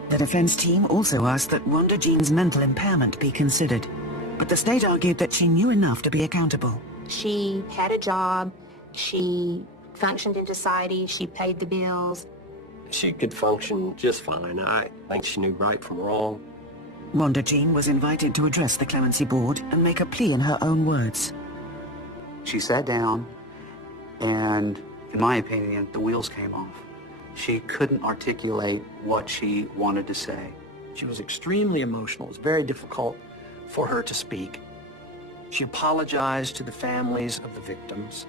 The defense team also asked that Wanda Jean's mental impairment be considered, but the state argued that she knew enough to be accountable. She had a job, she functioned in society, she paid the bills. She could function just fine. I think she knew right from wrong. Wanda Jean was invited to address the Clemency Board and make a plea in her own words. She sat down, and in my opinion, the wheels came off. She couldn't articulate what she wanted to say. She was extremely emotional. It was very difficult for her to speak. She apologized to the families of the victims.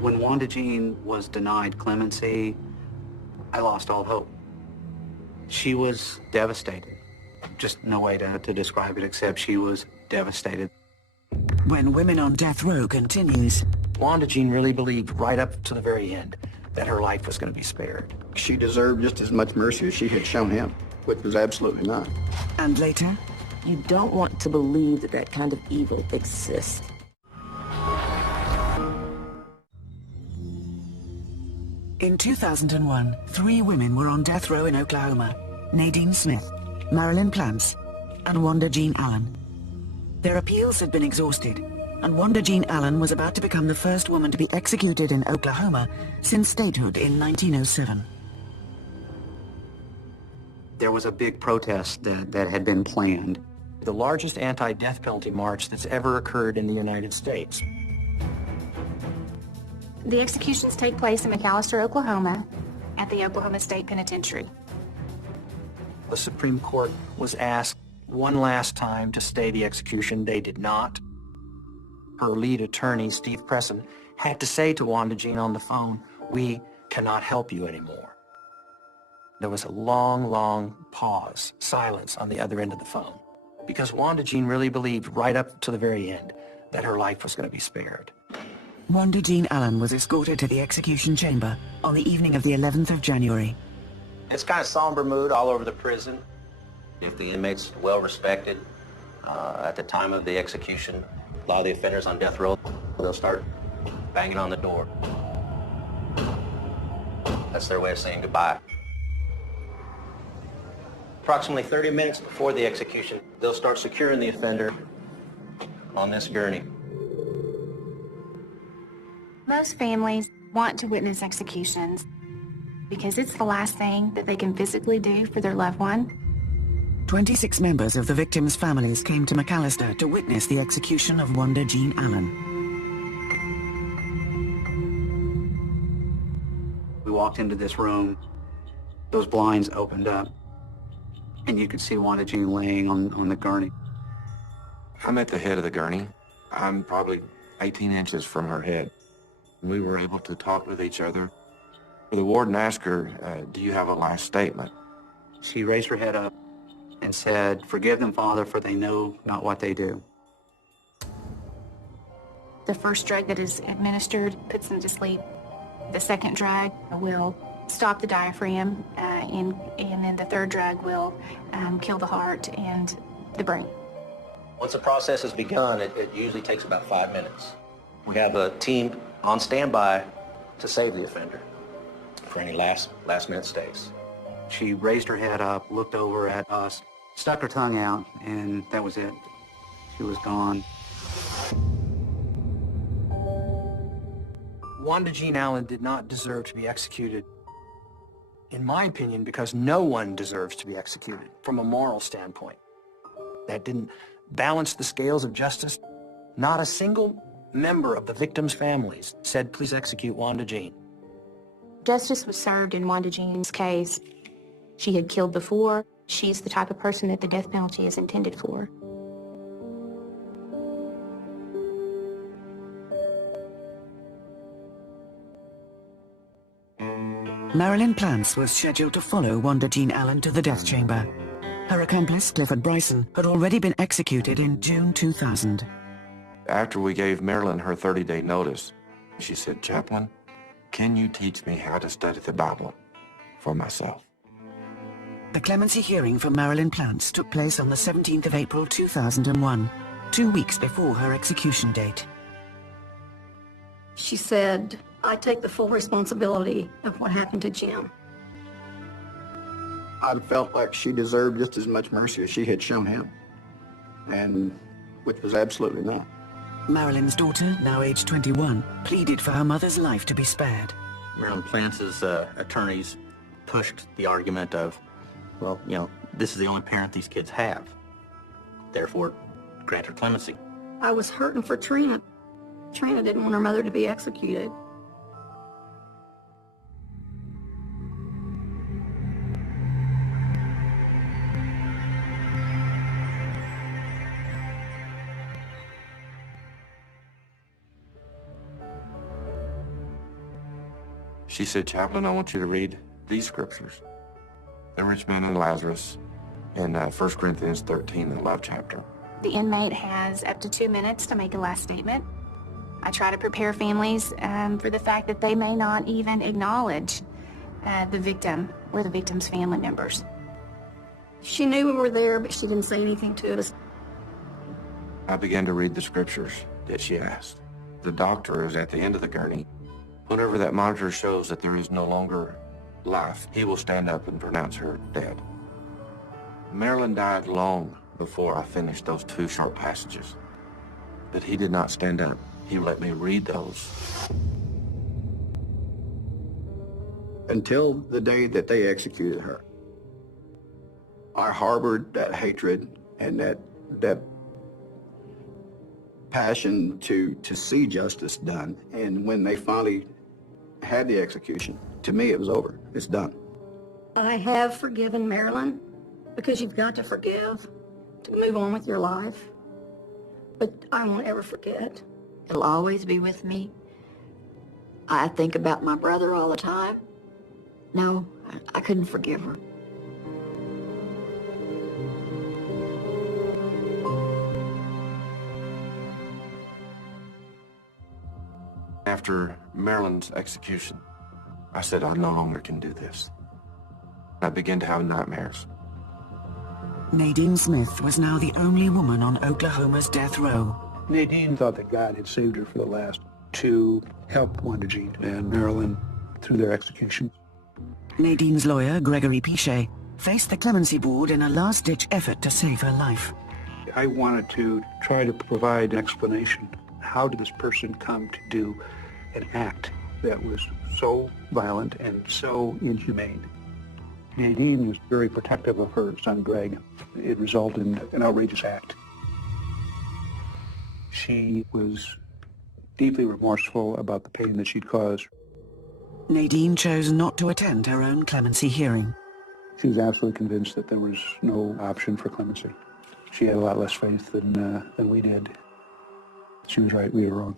When Wanda Jean was denied clemency, I lost all hope. She was devastated. Just no way to describe it except she was devastated. When Women on Death Row continues. Wanda Jean really believed right up to the very end that her life was going to be spared. She deserved just as much mercy as she had shown him, which was absolutely not. And later? You don't want to believe that that kind of evil exists. In 2001, 3 women were on death row in Oklahoma: Nadine Smith, Marilyn Plants, and Wanda Jean Allen. Their appeals had been exhausted, and Wanda Jean Allen was about to become the first woman to be executed in Oklahoma since statehood in 1907. There was a big protest that had been planned. The largest anti-death penalty march that's ever occurred in the United States. The executions take place in McAlester, Oklahoma, at the Oklahoma State Penitentiary. The Supreme Court was asked one last time to stay the execution. They did not. Her lead attorney, Steve Presson, had to say to Wanda Jean on the phone, "We cannot help you anymore." There was a long, long pause, silence on the other end of the phone, because Wanda Jean really believed right up to the very end that her life was going to be spared. Wanda Jean Allen was escorted to the execution chamber on the evening of the 11th of January. It's kind of somber mood all over the prison. If the inmates are well respected, at the time of the execution, a lot of the offenders on death row, they'll start banging on the door. That's their way of saying goodbye. Approximately 30 minutes before the execution, they'll start securing the offender on this gurney. Most families want to witness executions because it's the last thing that they can physically do for their loved one. 26 members of the victims' families came to McAlester to witness the execution of Wanda Jean Allen. We walked into this room, those blinds opened up, and you could see Wanda Jean laying on the gurney. I'm at the head of the gurney. I'm probably 18 inches from her head. We were able to talk with each other. The warden asked her, "Do you have a last statement?" She raised her head up and said, "Forgive them, Father, for they know not what they do." The first drug that is administered puts them to sleep. The second drug will stop the diaphragm, and then the third drug will kill the heart and the brain. Once the process has begun, it usually takes about 5 minutes. We have a team on standby to save the offender for any last minute stays. She raised her head up, looked over at us, stuck her tongue out, and that was it. She was gone. Wanda Jean Allen did not deserve to be executed, in my opinion, because no one deserves to be executed from a moral standpoint. That didn't balance the scales of justice. Not a single member of the victims' families said, please execute Wanda Jean. Justice was served in Wanda Jean's case. She had killed before. She's the type of person that the death penalty is intended for. Marilyn Plants was scheduled to follow Wanda Jean Allen to the death chamber. Her accomplice, Clifford Bryson, had already been executed in June 2000. After we gave Marilyn her 30-day notice, she said, "Chaplain, can you teach me how to study the Bible for myself?" The clemency hearing for Marilyn Plants took place on the 17th of April 2001, 2 weeks before her execution date. She said, I take the full responsibility of what happened to Jim. I felt like she deserved just as much mercy as she had shown him, and which was absolutely not. Marilyn's daughter, now aged 21, pleaded for her mother's life to be spared. Marilyn Plance's attorneys pushed the argument of, well, you know, this is the only parent these kids have. Therefore, grant her clemency. I was hurting for Trina. Trina didn't want her mother to be executed. She said, "Chaplain, I want you to read these scriptures. The rich man and Lazarus in 1 Corinthians 13, the love chapter." The inmate has up to 2 minutes to make a last statement. I try to prepare families for the fact that they may not even acknowledge the victim or the victim's family members. She knew we were there, but she didn't say anything to us. I began to read the scriptures that she asked. The doctor is at the end of the gurney. Whenever that monitor shows that there is no longer life, he will stand up and pronounce her dead. Marilyn died long before I finished those 2 short passages. But he did not stand up. He let me read those. Until the day that they executed her, I harbored that hatred and that passion to see justice done. And when they finally had the execution, to me it was over. It's done. I have forgiven Marilyn because you've got to forgive to move on with your life. But I won't ever forget. It'll always be with me. I think about my brother all the time. No, I couldn't forgive her. After Marilyn's execution, I said, I no longer can do this. I began to have nightmares. Nadine Smith was now the only woman on Oklahoma's death row. Nadine thought that God had saved her for the last to help Wanda Jean and Marilyn through their executions. Nadine's lawyer, Gregory Pichet, faced the clemency board in a last-ditch effort to save her life. I wanted to try to provide an explanation. How did this person come to do an act that was so violent and so inhumane? Nadine was very protective of her son, Greg. It resulted in an outrageous act. She was deeply remorseful about the pain that she'd caused. Nadine chose not to attend her own clemency hearing. She was absolutely convinced that there was no option for clemency. She had a lot less faith than we did. She was right, we were wrong.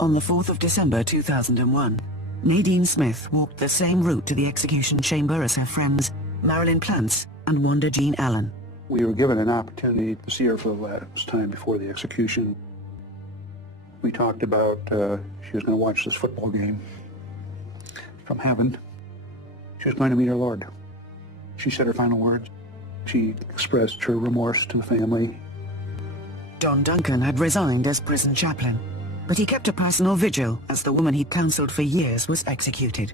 On the 4th of December 2001, Nadine Smith walked the same route to the execution chamber as her friends Marilyn Plants and Wanda Jean Allen. We were given an opportunity to see her for the last time before the execution. We talked about she was going to watch this football game from heaven. She was going to meet her Lord. She said her final words. She expressed her remorse to the family. Don Duncan had resigned as prison chaplain, but he kept a personal vigil as the woman he'd counseled for years was executed.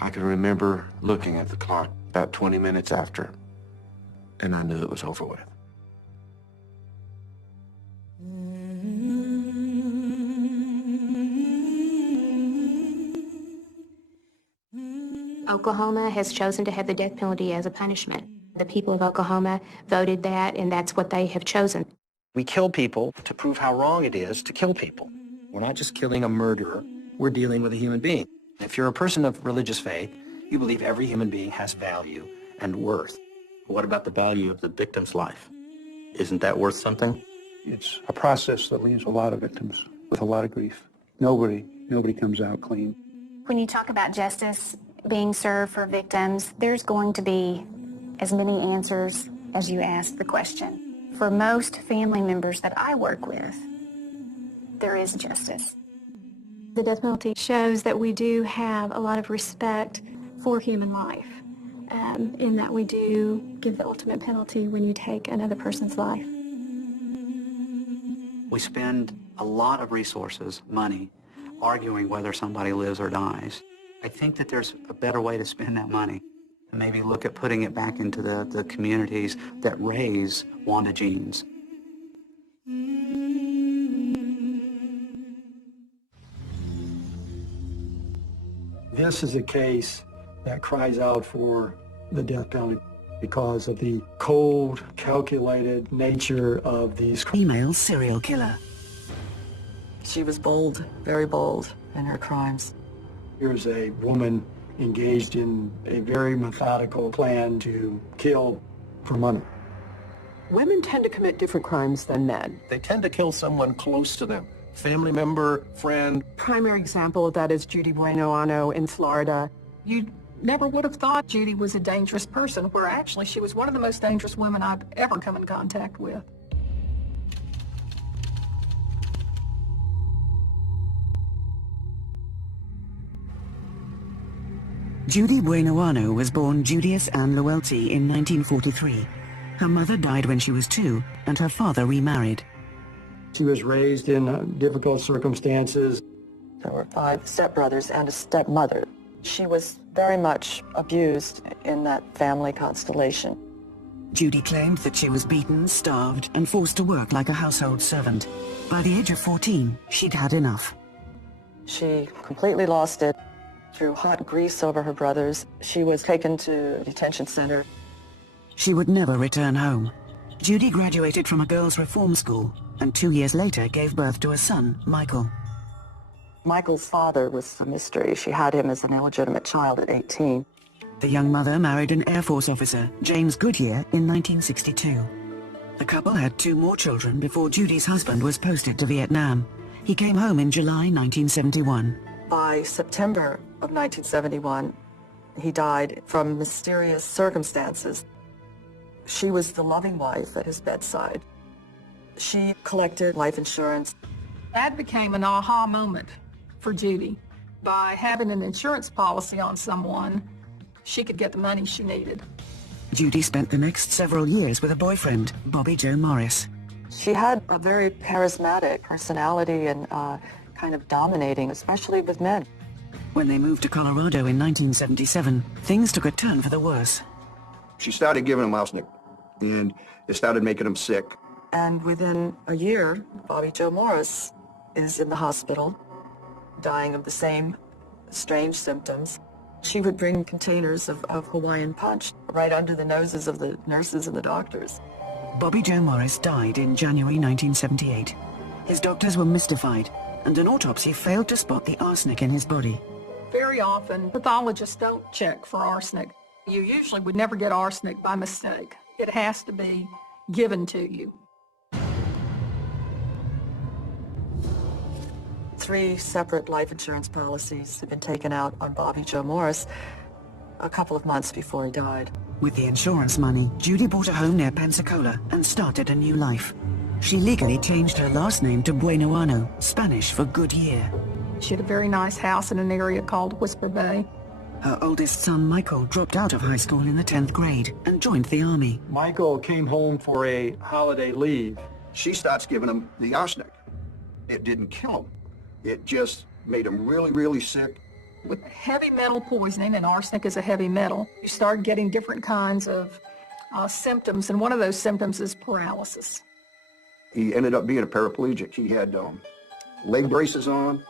I can remember looking at the clock about 20 minutes after, and I knew it was over with. Oklahoma has chosen to have the death penalty as a punishment. The people of Oklahoma voted that, and that's what they have chosen. We kill people to prove how wrong it is to kill people. We're not just killing a murderer, we're dealing with a human being. If you're a person of religious faith, you believe every human being has value and worth. What about the value of the victim's life? Isn't that worth something? It's a process that leaves a lot of victims with a lot of grief. Nobody comes out clean. When you talk about justice being served for victims, there's going to be as many answers as you ask the question. For most family members that I work with, there is justice. The death penalty shows that we do have a lot of respect for human life, in that we do give the ultimate penalty when you take another person's life. We spend a lot of resources, money, arguing whether somebody lives or dies. I think that there's a better way to spend that money and maybe look at putting it back into the communities that raise Wanda Jeans. This is a case that cries out for the death penalty because of the cold, calculated nature of these Female serial killer. She was bold, very bold in her crimes. Here's a woman engaged in a very methodical plan to kill for money. Women tend to commit different crimes than men. They tend to kill someone close to them, family member, friend. Primary example of that is Judy Bueno Ano in Florida. You never would have thought Judy was a dangerous person, where actually she was one of the most dangerous women I've ever come in contact with. Judy Bueno Ano was born Julius Ann Luelty in 1943. Her mother died when she was 2, and her father remarried. She was raised in difficult circumstances. There were 5 stepbrothers and a stepmother. She was very much abused in that family constellation. Judy claimed that she was beaten, starved, and forced to work like a household servant. By the age of 14, she'd had enough. She completely lost it. Threw hot grease over her brothers. She was taken to a detention center. She would never return home. Judy graduated from a girls' reform school, and 2 years later gave birth to a son, Michael. Michael's father was a mystery. She had him as an illegitimate child at 18. The young mother married an Air Force officer, James Goodyear, in 1962. The couple had 2 more children before Judy's husband was posted to Vietnam. He came home in July 1971. By September of 1971, he died from mysterious circumstances. She was the loving wife at his bedside. She collected life insurance. That became an aha moment for Judy. By having an insurance policy on someone, she could get the money she needed. Judy spent the next several years with a boyfriend, Bobby Joe Morris. She had a very charismatic personality and kind of dominating, especially with men. When they moved to Colorado in 1977, things took a turn for the worse. She started giving him arsenic, and it started making him sick. And within a year, Bobby Joe Morris is in the hospital, dying of the same strange symptoms. She would bring containers of Hawaiian Punch right under the noses of the nurses and the doctors. Bobby Joe Morris died in January 1978. His doctors were mystified, and an autopsy failed to spot the arsenic in his body. Very often, pathologists don't check for arsenic. You usually would never get arsenic by mistake. It has to be given to you. 3 separate life insurance policies had been taken out on Bobby Joe Morris a couple of months before he died. With the insurance money, Judy bought a home near Pensacola and started a new life. She legally changed her last name to Bueno Ano, Spanish for good year. She had a very nice house in an area called Whisper Bay. Her oldest son, Michael, dropped out of high school in the 10th grade and joined the army. Michael came home for a holiday leave. She starts giving him the arsenic. It didn't kill him. It just made him really, really sick. With heavy metal poisoning, and arsenic is a heavy metal, you start getting different kinds of symptoms, and one of those symptoms is paralysis. He ended up being a paraplegic. He had leg braces on.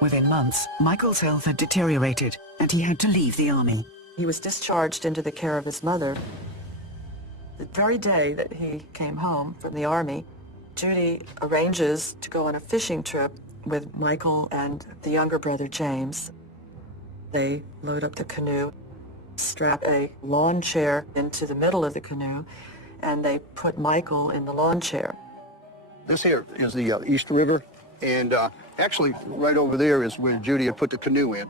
Within months, Michael's health had deteriorated, and he had to leave the army. He was discharged into the care of his mother. The very day that he came home from the army, Judy arranges to go on a fishing trip with Michael and the younger brother, James. They load up the canoe, strap a lawn chair into the middle of the canoe, and they put Michael in the lawn chair. This here is the East River, and actually right over there is where Judy had put the canoe in.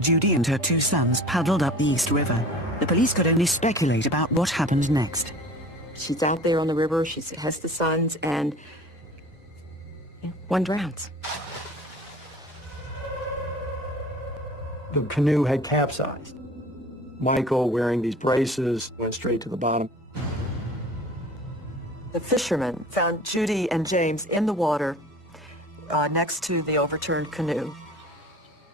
Judy and her two sons paddled up the East River. The police could only speculate about what happened next. She's out there on the river, she has the sons, and one drowns. The canoe had capsized. Michael, wearing these braces, went straight to the bottom. The fishermen found Judy and James in the water next to the overturned canoe.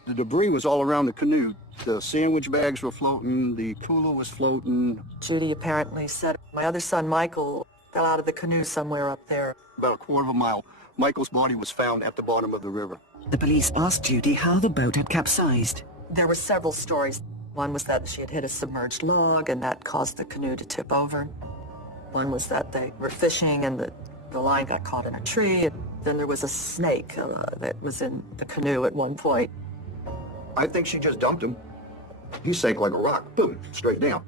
The debris was all around the canoe. The sandwich bags were floating, the cooler was floating. Judy apparently said, my other son, Michael, fell out of the canoe somewhere up there. About a quarter of a mile, Michael's body was found at the bottom of the river. The police asked Judy how the boat had capsized. There were several stories. One was that she had hit a submerged log and that caused the canoe to tip over. One was that they were fishing and the line got caught in a tree. And then there was a snake that was in the canoe at one point. I think she just dumped him. He sank like a rock, boom, straight down.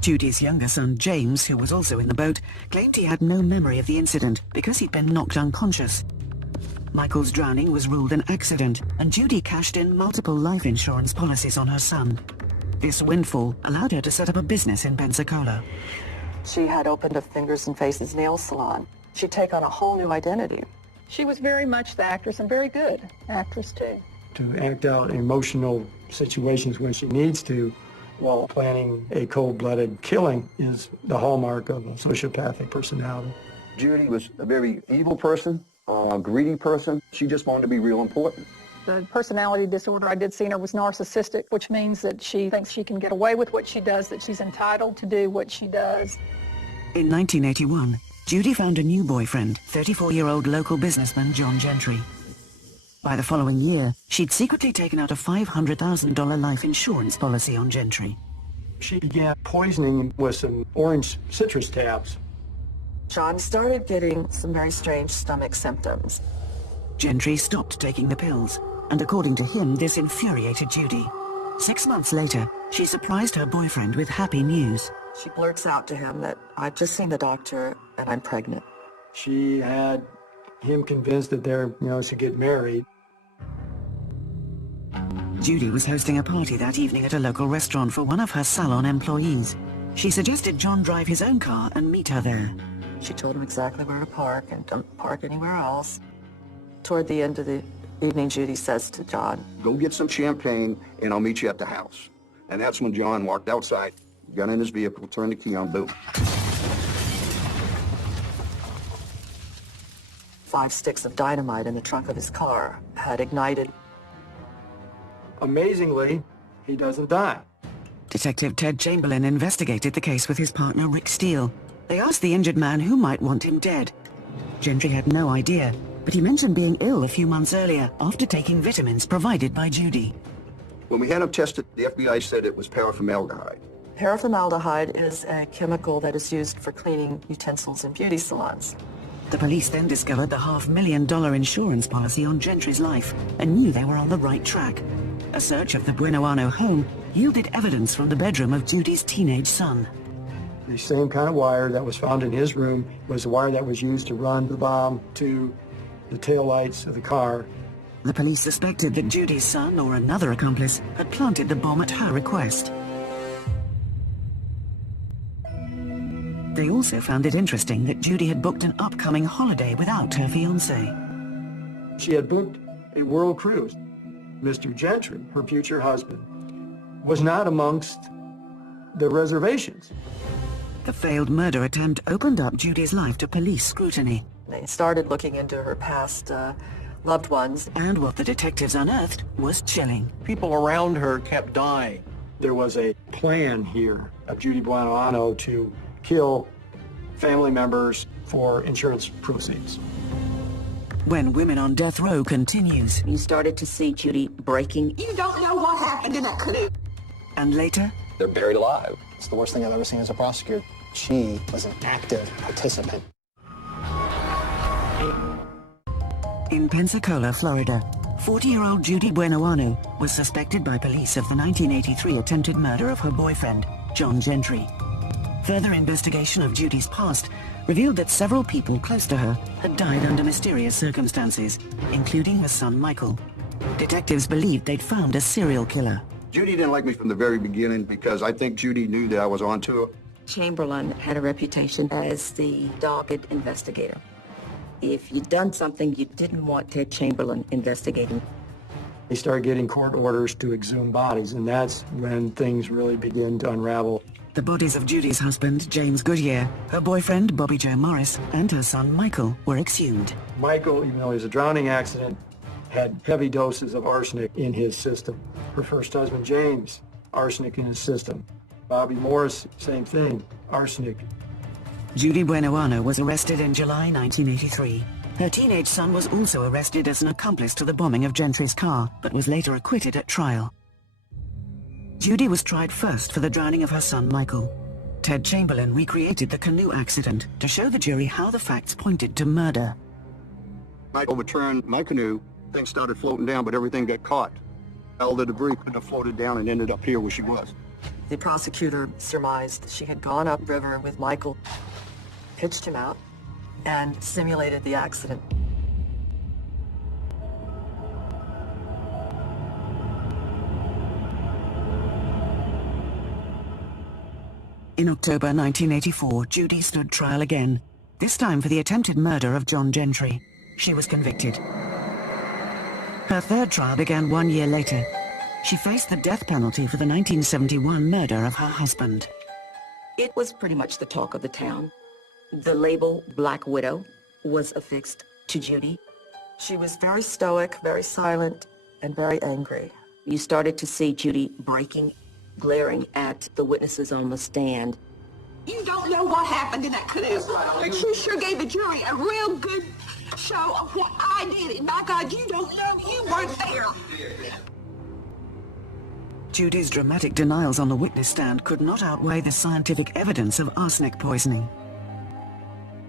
Judy's younger son, James, who was also in the boat, claimed he had no memory of the incident because he'd been knocked unconscious. Michael's drowning was ruled an accident, and Judy cashed in multiple life insurance policies on her son. This windfall allowed her to set up a business in Pensacola. She had opened a Fingers and Faces nail salon. She'd take on a whole new identity. She was very much the actress, and very good actress too. To act out emotional situations when she needs to while planning a cold-blooded killing is the hallmark of a sociopathic personality. Judy was a very evil person, a greedy person. She just wanted to be real important. The personality disorder I did see in her was narcissistic, which means that she thinks she can get away with what she does, that she's entitled to do what she does. In 1981, Judy found a new boyfriend, 34-year-old local businessman John Gentry. By the following year, she'd secretly taken out a $500,000 life insurance policy on Gentry. She began poisoning with some orange citrus tabs. John started getting some very strange stomach symptoms. Gentry stopped taking the pills, and according to him, this infuriated Judy. 6 months later, she surprised her boyfriend with happy news. She blurts out to him that, I've just seen the doctor and I'm pregnant. She had him convinced that they should get married. Judy was hosting a party that evening at a local restaurant for one of her salon employees. She suggested John drive his own car and meet her there. She told him exactly where to park and don't park anywhere else. Toward the end of the evening, Judy says to John, go get some champagne and I'll meet you at the house. And that's when John walked outside, got in his vehicle, turned the key on, boom. 5 sticks of dynamite in the trunk of his car had ignited. Amazingly, he doesn't die. Detective Ted Chamberlain investigated the case with his partner Rick Steele. They asked the injured man who might want him dead. Gentry had no idea, but he mentioned being ill a few months earlier after taking vitamins provided by Judy. When we had him tested, the FBI said it was paraformaldehyde. Paraformaldehyde is a chemical that is used for cleaning utensils in beauty salons. The police then discovered the $500,000 insurance policy on Gentry's life and knew they were on the right track. A search of the Buenoano home yielded evidence from the bedroom of Judy's teenage son. The same kind of wire that was found in his room was the wire that was used to run the bomb to the taillights of the car. The police suspected that Judy's son or another accomplice had planted the bomb at her request. They also found it interesting that Judy had booked an upcoming holiday without her fiancé. She had booked a world cruise. Mr. Gentry, her future husband, was not amongst the reservations. The failed murder attempt opened up Judy's life to police scrutiny. They started looking into her past loved ones. And what the detectives unearthed was chilling. People around her kept dying. There was a plan here of Judy Buenoano to kill family members for insurance proceeds. When Women on Death Row continues. You started to see Judy breaking. You don't know what happened in that canoe. And later, they're buried alive. It's the worst thing I've ever seen as a prosecutor. She was an active participant. In Pensacola, Florida, 40-year-old Judy Buenoano was suspected by police of the 1983 attempted murder of her boyfriend, John Gentry. Further investigation of Judy's past revealed that several people close to her had died under mysterious circumstances, including her son Michael. Detectives believed they'd found a serial killer. Judy didn't like me from the very beginning because I think Judy knew that I was onto her. Chamberlain had a reputation as the dogged investigator. If you'd done something you didn't want Ted Chamberlain investigating. They started getting court orders to exhume bodies, and that's when things really begin to unravel. The bodies of Judy's husband, James Goodyear, her boyfriend, Bobby Joe Morris, and her son, Michael, were exhumed. Michael, even though it was a drowning accident, had heavy doses of arsenic in his system. Her first husband, James, arsenic in his system. Bobby Morris, same thing, arsenic. Judy Buenoano was arrested in July 1983. Her teenage son was also arrested as an accomplice to the bombing of Gentry's car, but was later acquitted at trial. Judy was tried first for the drowning of her son Michael. Ted Chamberlain recreated the canoe accident to show the jury how the facts pointed to murder. I overturned my canoe, things started floating down, but everything got caught. All the debris could have floated down and ended up here where she was. The prosecutor surmised she had gone upriver with Michael, pitched him out, and simulated the accident. In October 1984, Judy stood trial again, this time for the attempted murder of John Gentry. She was convicted. Her third trial began 1 year later. She faced the death penalty for the 1971 murder of her husband. It was pretty much the talk of the town. The label Black Widow was affixed to Judy. She was very stoic, very silent, and very angry. You started to see Judy breaking, glaring at the witnesses on the stand. You don't know what happened in that canoe, but you sure gave the jury a real good show of what I did. And by God, you don't know, you weren't there. Judy's dramatic denials on the witness stand could not outweigh the scientific evidence of arsenic poisoning.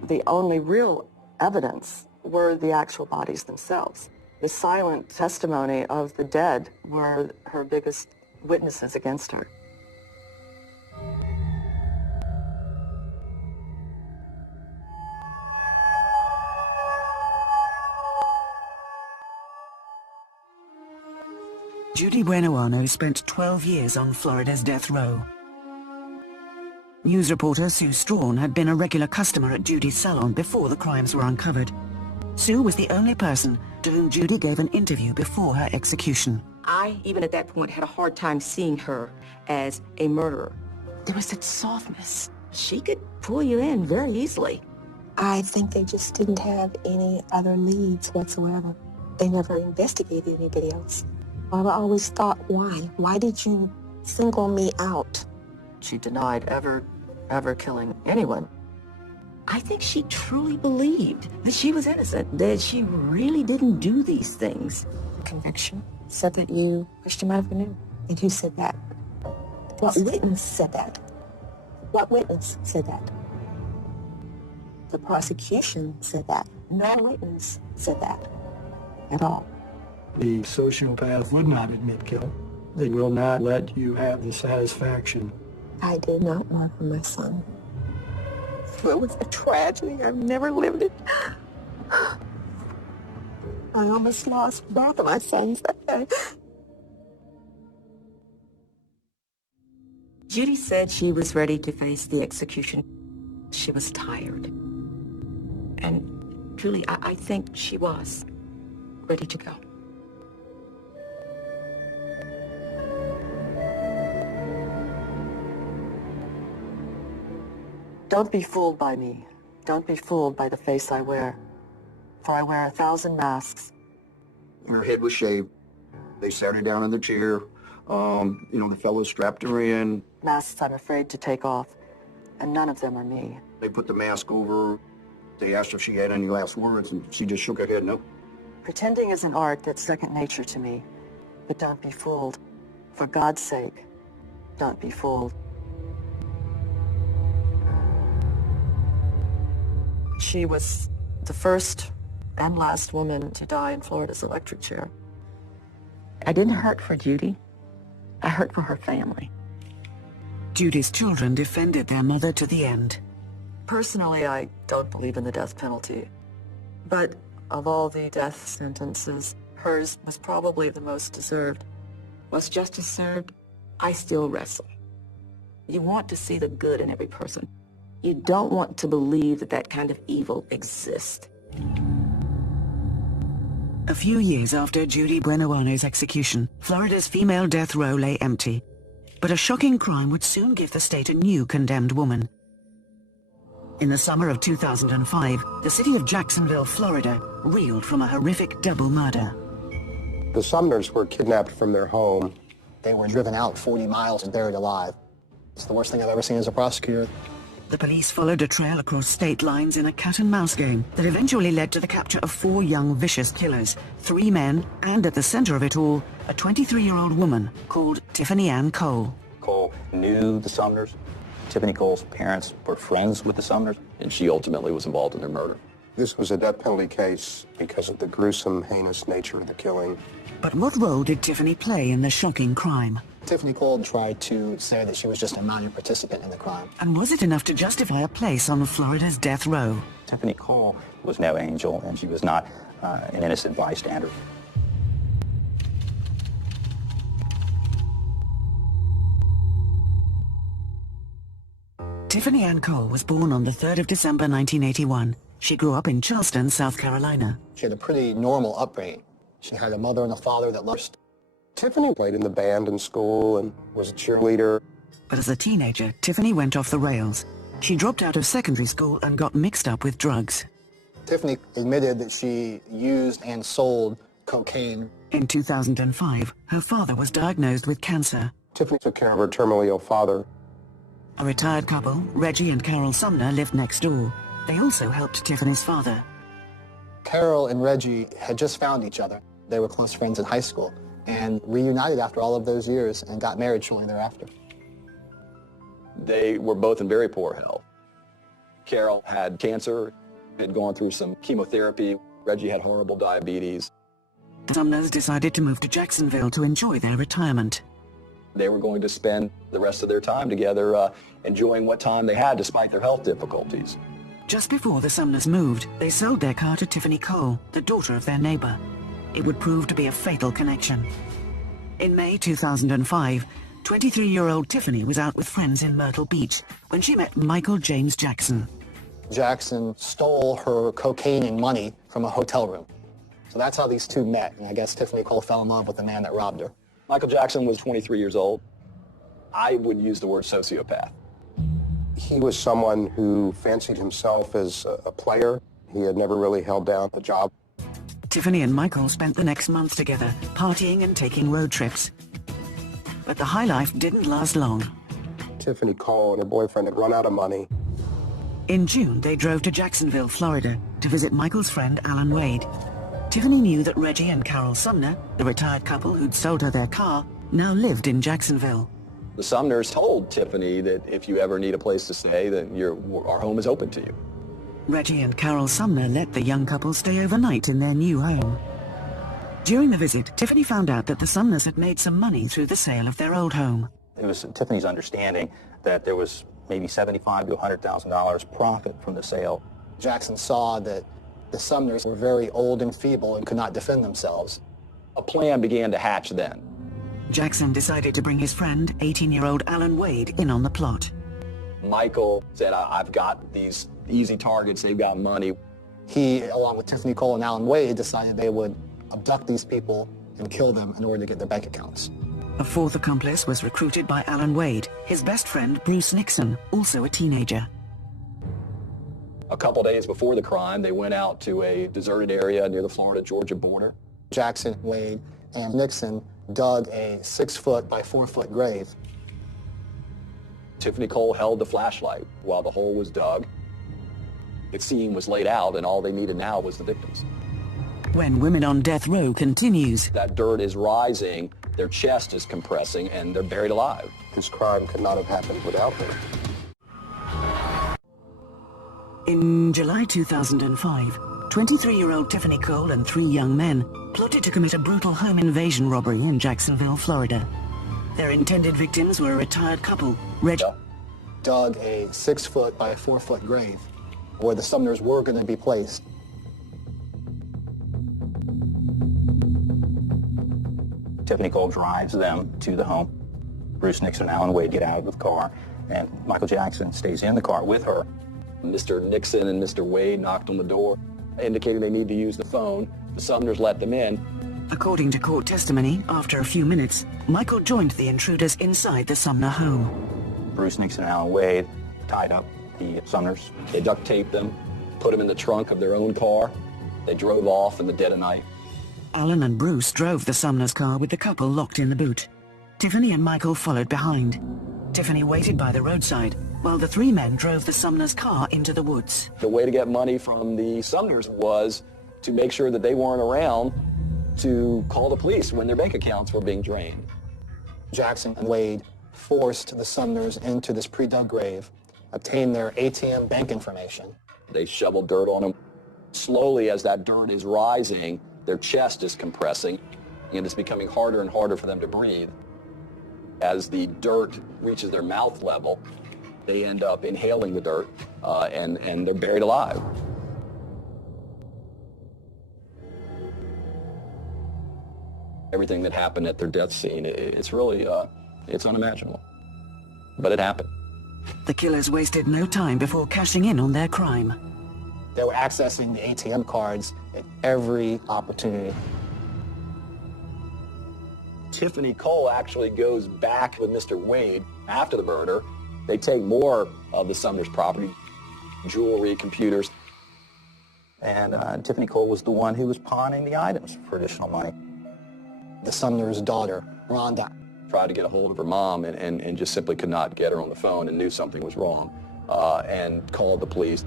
The only real evidence were the actual bodies themselves. The silent testimony of the dead were her biggest witnesses against her. Judy Buenoano spent 12 years on Florida's death row. News reporter Sue Strawn had been a regular customer at Judy's salon before the crimes were uncovered. Sue was the only person to whom Judy gave an interview before her execution. I, even at that point, had a hard time seeing her as a murderer. There was that softness. She could pull you in very easily. I think they just didn't have any other leads whatsoever. They never investigated anybody else. I always thought, why? Why did you single me out? She denied ever killing anyone. I think she truly believed that she was innocent, that she really didn't do these things. Conviction said that you pushed him out of the canoe. And who said that? What witness said that? What witness said that? The prosecution said that. No witness said that at all. The sociopath would not admit guilt. They will not let you have the satisfaction. I did not murder my son. It was a tragedy. I've never lived it. I almost lost both of my sons that day. Judy said she was ready to face the execution. She was tired. And truly, I think she was ready to go. Don't be fooled by me. Don't be fooled by the face I wear. For I wear 1,000 masks. Her head was shaved. They sat her down in the chair. The fellows strapped her in. Masks I'm afraid to take off. And none of them are me. They put the mask over her. They asked if she had any last words, and she just shook her head no. Pretending is an art that's second nature to me. But don't be fooled. For God's sake, don't be fooled. She was the first and last woman to die in Florida's electric chair. I didn't hurt for Judy. I hurt for her family. Judy's children defended their mother to the end. Personally, I don't believe in the death penalty. But of all the death sentences, hers was probably the most deserved. Was justice served? I still wrestle. You want to see the good in every person. You don't want to believe that that kind of evil exists. A few years after Judy Buenoano's execution, Florida's female death row lay empty. But a shocking crime would soon give the state a new condemned woman. In the summer of 2005, the city of Jacksonville, Florida, reeled from a horrific double murder. The Sumners were kidnapped from their home. They were driven out 40 miles and buried alive. It's the worst thing I've ever seen as a prosecutor. The police followed a trail across state lines in a cat-and-mouse game that eventually led to the capture of 4 young, vicious killers, 3 men, and at the center of it all, a 23-year-old woman called Tiffany Ann Cole. Cole knew the Sumners. Tiffany Cole's parents were friends with the Sumners, and she ultimately was involved in their murder. This was a death penalty case because of the gruesome, heinous nature of the killing. But what role did Tiffany play in the shocking crime? Tiffany Cole tried to say that she was just a minor participant in the crime. And was it enough to justify a place on Florida's death row? Tiffany Cole was no angel, and she was not an innocent bystander. Tiffany Ann Cole was born on the 3rd of December 1981. She grew up in Charleston, South Carolina. She had a pretty normal upbringing. She had a mother and a father that loved her. Tiffany played in the band in school and was a cheerleader. But as a teenager, Tiffany went off the rails. She dropped out of secondary school and got mixed up with drugs. Tiffany admitted that she used and sold cocaine. In 2005, her father was diagnosed with cancer. Tiffany took care of her terminally ill father. A retired couple, Reggie and Carol Sumner, lived next door. They also helped Tiffany's father. Carol and Reggie had just found each other. They were close friends in high school and reunited after all of those years and got married shortly thereafter. They were both in very poor health. Carol had cancer, had gone through some chemotherapy. Reggie had horrible diabetes. The Sumners decided to move to Jacksonville to enjoy their retirement. They were going to spend the rest of their time together enjoying what time they had despite their health difficulties. Just before the Sumners moved, they sold their car to Tiffany Cole, the daughter of their neighbor. It would prove to be a fatal connection. In May 2005, 23-year-old Tiffany was out with friends in Myrtle Beach when she met Michael James Jackson. Jackson stole her cocaine and money from a hotel room. So that's how these two met, and I guess Tiffany Cole fell in love with the man that robbed her. Michael Jackson was 23 years old. I would use the word sociopath. He was someone who fancied himself as a player. He had never really held down a job. Tiffany and Michael spent the next month together, partying and taking road trips. But the high life didn't last long. Tiffany Cole and her boyfriend had run out of money. In June, they drove to Jacksonville, Florida, to visit Michael's friend Alan Wade. Tiffany knew that Reggie and Carol Sumner, the retired couple who'd sold her their car, now lived in Jacksonville. The Sumners told Tiffany that if you ever need a place to stay, then our home is open to you. Reggie and Carol Sumner let the young couple stay overnight in their new home. During the visit, Tiffany found out that the Sumners had made some money through the sale of their old home. It was Tiffany's understanding that there was maybe $75,000 to $100,000 profit from the sale. Jackson saw that the Sumners were very old and feeble and could not defend themselves. A plan began to hatch then. Jackson decided to bring his friend, 18-year-old Alan Wade, in on the plot. Michael said, I've got these easy targets, they've got money. He, along with Tiffany Cole and Alan Wade, decided they would abduct these people and kill them in order to get their bank accounts. A fourth accomplice was recruited by Alan Wade, his best friend Bruce Nixon, also a teenager. A couple days before the crime, they went out to a deserted area near the Florida-Georgia border. Jackson, Wade, and Nixon dug a 6-foot by 4-foot grave. Tiffany Cole held the flashlight while the hole was dug. The scene was laid out, and all they needed now was the victims. When Women on Death Row continues, that dirt is rising, their chest is compressing, and they're buried alive. This crime could not have happened without her. In July 2005, 23-year-old Tiffany Cole and 3 young men plotted to commit a brutal home invasion robbery in Jacksonville, Florida. Their intended victims were a retired couple, Reggie dug a 6-foot by 4-foot grave where the Sumners were going to be placed. Tiffany Cole drives them to the home. Bruce Nixon and Alan Wade get out of the car, and Michael Jackson stays in the car with her. Mr. Nixon and Mr. Wade knocked on the door, indicating they need to use the phone. The Sumners let them in. According to court testimony, after a few minutes, Michael joined the intruders inside the Sumner home. Bruce Nixon and Alan Wade tied up the Sumners. They duct taped them, put them in the trunk of their own car. They drove off in the dead of night. Alan and Bruce drove the Sumner's car with the couple locked in the boot. Tiffany and Michael followed behind. Tiffany waited by the roadside, while the 3 men drove the Sumner's car into the woods. The way to get money from the Sumners was to make sure that they weren't around to call the police when their bank accounts were being drained. Jackson and Wade forced the Sumners into this pre-dug grave, obtained their ATM bank information. They shoveled dirt on them. Slowly, as that dirt is rising, their chest is compressing, and it's becoming harder and harder for them to breathe. As the dirt reaches their mouth level, they end up inhaling the dirt, and they're buried alive. Everything that happened at their death scene, it's really, it's unimaginable. But it happened. The killers wasted no time before cashing in on their crime. They were accessing the ATM cards at every opportunity. Tiffany Cole actually goes back with Mr. Wade after the murder. They take more of the Sumner's property, jewelry, computers. And Tiffany Cole was the one who was pawning the items for additional money. The Sumner's daughter, Rhonda, tried to get a hold of her mom and just simply could not get her on the phone and knew something was wrong and called the police.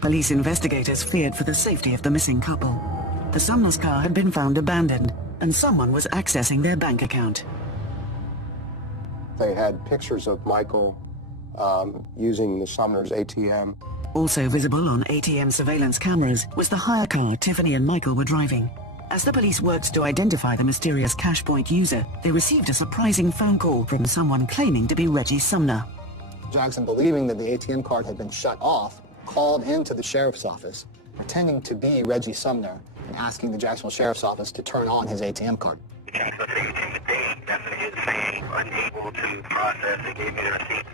Police investigators feared for the safety of the missing couple. The Sumner's car had been found abandoned, and someone was accessing their bank account. They had pictures of Michael using the Sumner's ATM. Also visible on ATM surveillance cameras was the hire car Tiffany and Michael were driving. As the police worked to identify the mysterious cash point user, they received a surprising phone call from someone claiming to be Reggie Sumner. Jackson, believing that the ATM card had been shut off, called into the sheriff's office, pretending to be Reggie Sumner and asking the Jacksonville Sheriff's Office to turn on his ATM card. Unable to process and gave me the receipt.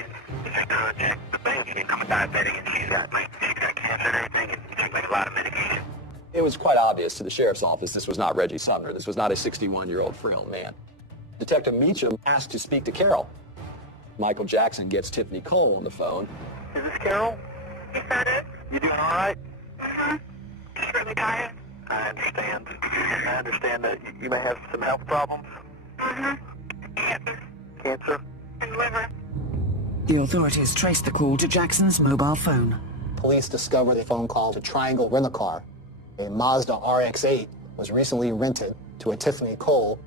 I contact the bank and become a diabetic, and she's got cancer and everything, and she took like a lot of medication. It was quite obvious to the sheriff's office this was not Reggie Sumner. This was not a 61-year-old frail man. Detective Meacham asked to speak to Carol. Michael Jackson gets Tiffany Cole on the phone. Is this Carol? Yes, that is. You doing all right? Mm-hmm. Just really tired. I understand. I understand that you may have some health problems. Mm-hmm. Cancer. Cancer? And liver. The authorities traced the call to Jackson's mobile phone. Police discovered a phone call to Triangle Rent-A-Car. A Mazda RX-8 was recently rented to a Tiffany Cole.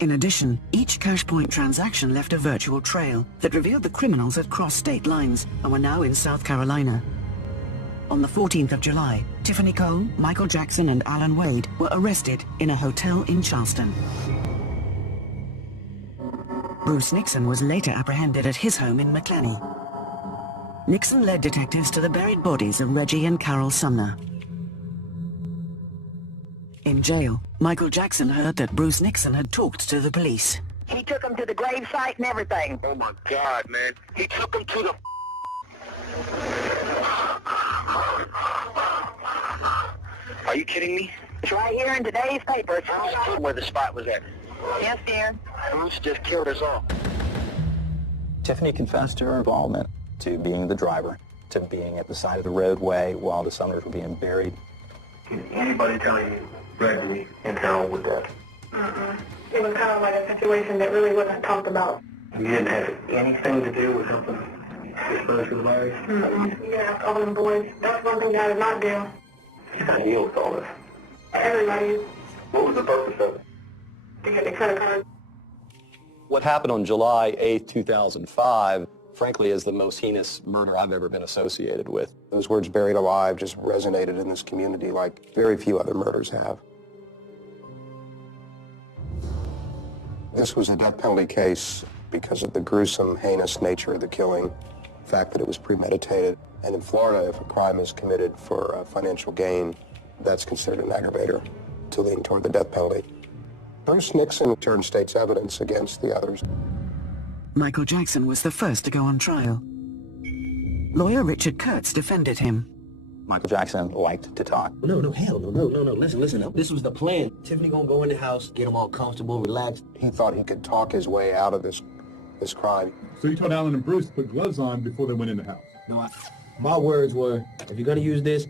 In addition, each cash point transaction left a virtual trail that revealed the criminals had crossed state lines and were now in South Carolina. On the 14th of July, Tiffany Cole, Michael Jackson, and Alan Wade were arrested in a hotel in Charleston. Bruce Nixon was later apprehended at his home in McClenney. Nixon led detectives to the buried bodies of Reggie and Carol Sumner. In jail, Michael Jackson heard that Bruce Nixon had talked to the police. He took him to the grave site and everything. Oh my God, man. He took him to the... Are you kidding me? It's right here in today's paper. Where the spot was at. Yes, dear. Bruce just killed us all. Tiffany confessed to her involvement to being the driver. to being at the side of the roadway while the Sumners were being buried. Did anybody tell you Reggie and Carol were dead? It was kind of like a situation that really wasn't talked about. You didn't have anything to do with helping dispose of the bodies? Yeah, all them boys. That's one thing I did not do. You got deal with all this. Everybody. What was the purpose of it? To get the credit card. What happened on July 8th, 2005, frankly, is the most heinous murder I've ever been associated with. Those words, buried alive, just resonated in this community like very few other murders have. This was a death penalty case because of the gruesome, heinous nature of the killing, the fact that it was premeditated. And in Florida, if a crime is committed for financial gain, that's considered an aggravator to lean toward the death penalty. Bruce Nixon turned state's evidence against the others. Michael Jackson was the first to go on trial. Lawyer Richard Kurtz defended him. Michael Jackson liked to talk. No, hell no. Listen. This was the plan. Tiffany gonna go in the house, get them all comfortable, relaxed. He thought he could talk his way out of this crime. So you told Alan and Bruce to put gloves on before they went in the house? No, my words were, if you're gonna use this,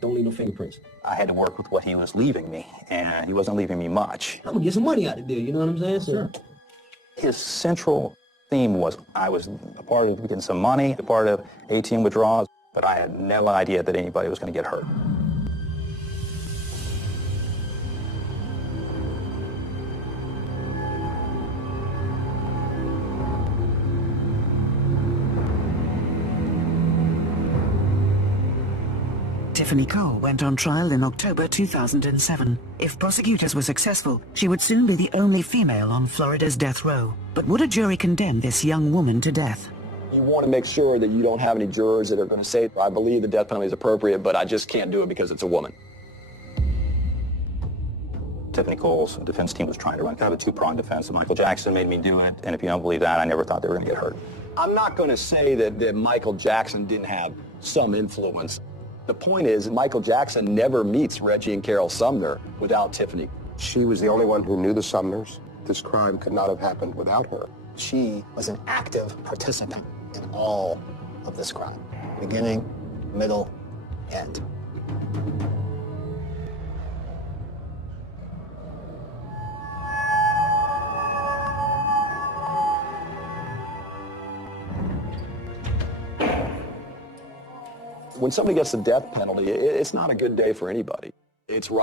don't leave no fingerprints. I had to work with what he was leaving me, and he wasn't leaving me much. I'm gonna get some money out of there, you know what I'm saying? Sure. His central theme was I was a part of getting some money, a part of ATM withdrawals, but I had no idea that anybody was going to get hurt. Tiffany Cole went on trial in October 2007. If prosecutors were successful, she would soon be the only female on Florida's death row. But would a jury condemn this young woman to death? You want to make sure that you don't have any jurors that are going to say, I believe the death penalty is appropriate, but I just can't do it because it's a woman. Tiffany Cole's defense team was trying to run kind of a two-pronged defense. Michael Jackson made me do it, and if you don't believe that, I never thought they were going to get hurt. I'm not going to say that Michael Jackson didn't have some influence. The point is, Michael Jackson never meets Reggie and Carol Sumner without Tiffany. She was the only one who knew the Sumners. This crime could not have happened without her. She was an active participant in all of this crime. Beginning, middle, end. When somebody gets the death penalty, it's not a good day for anybody. It's right.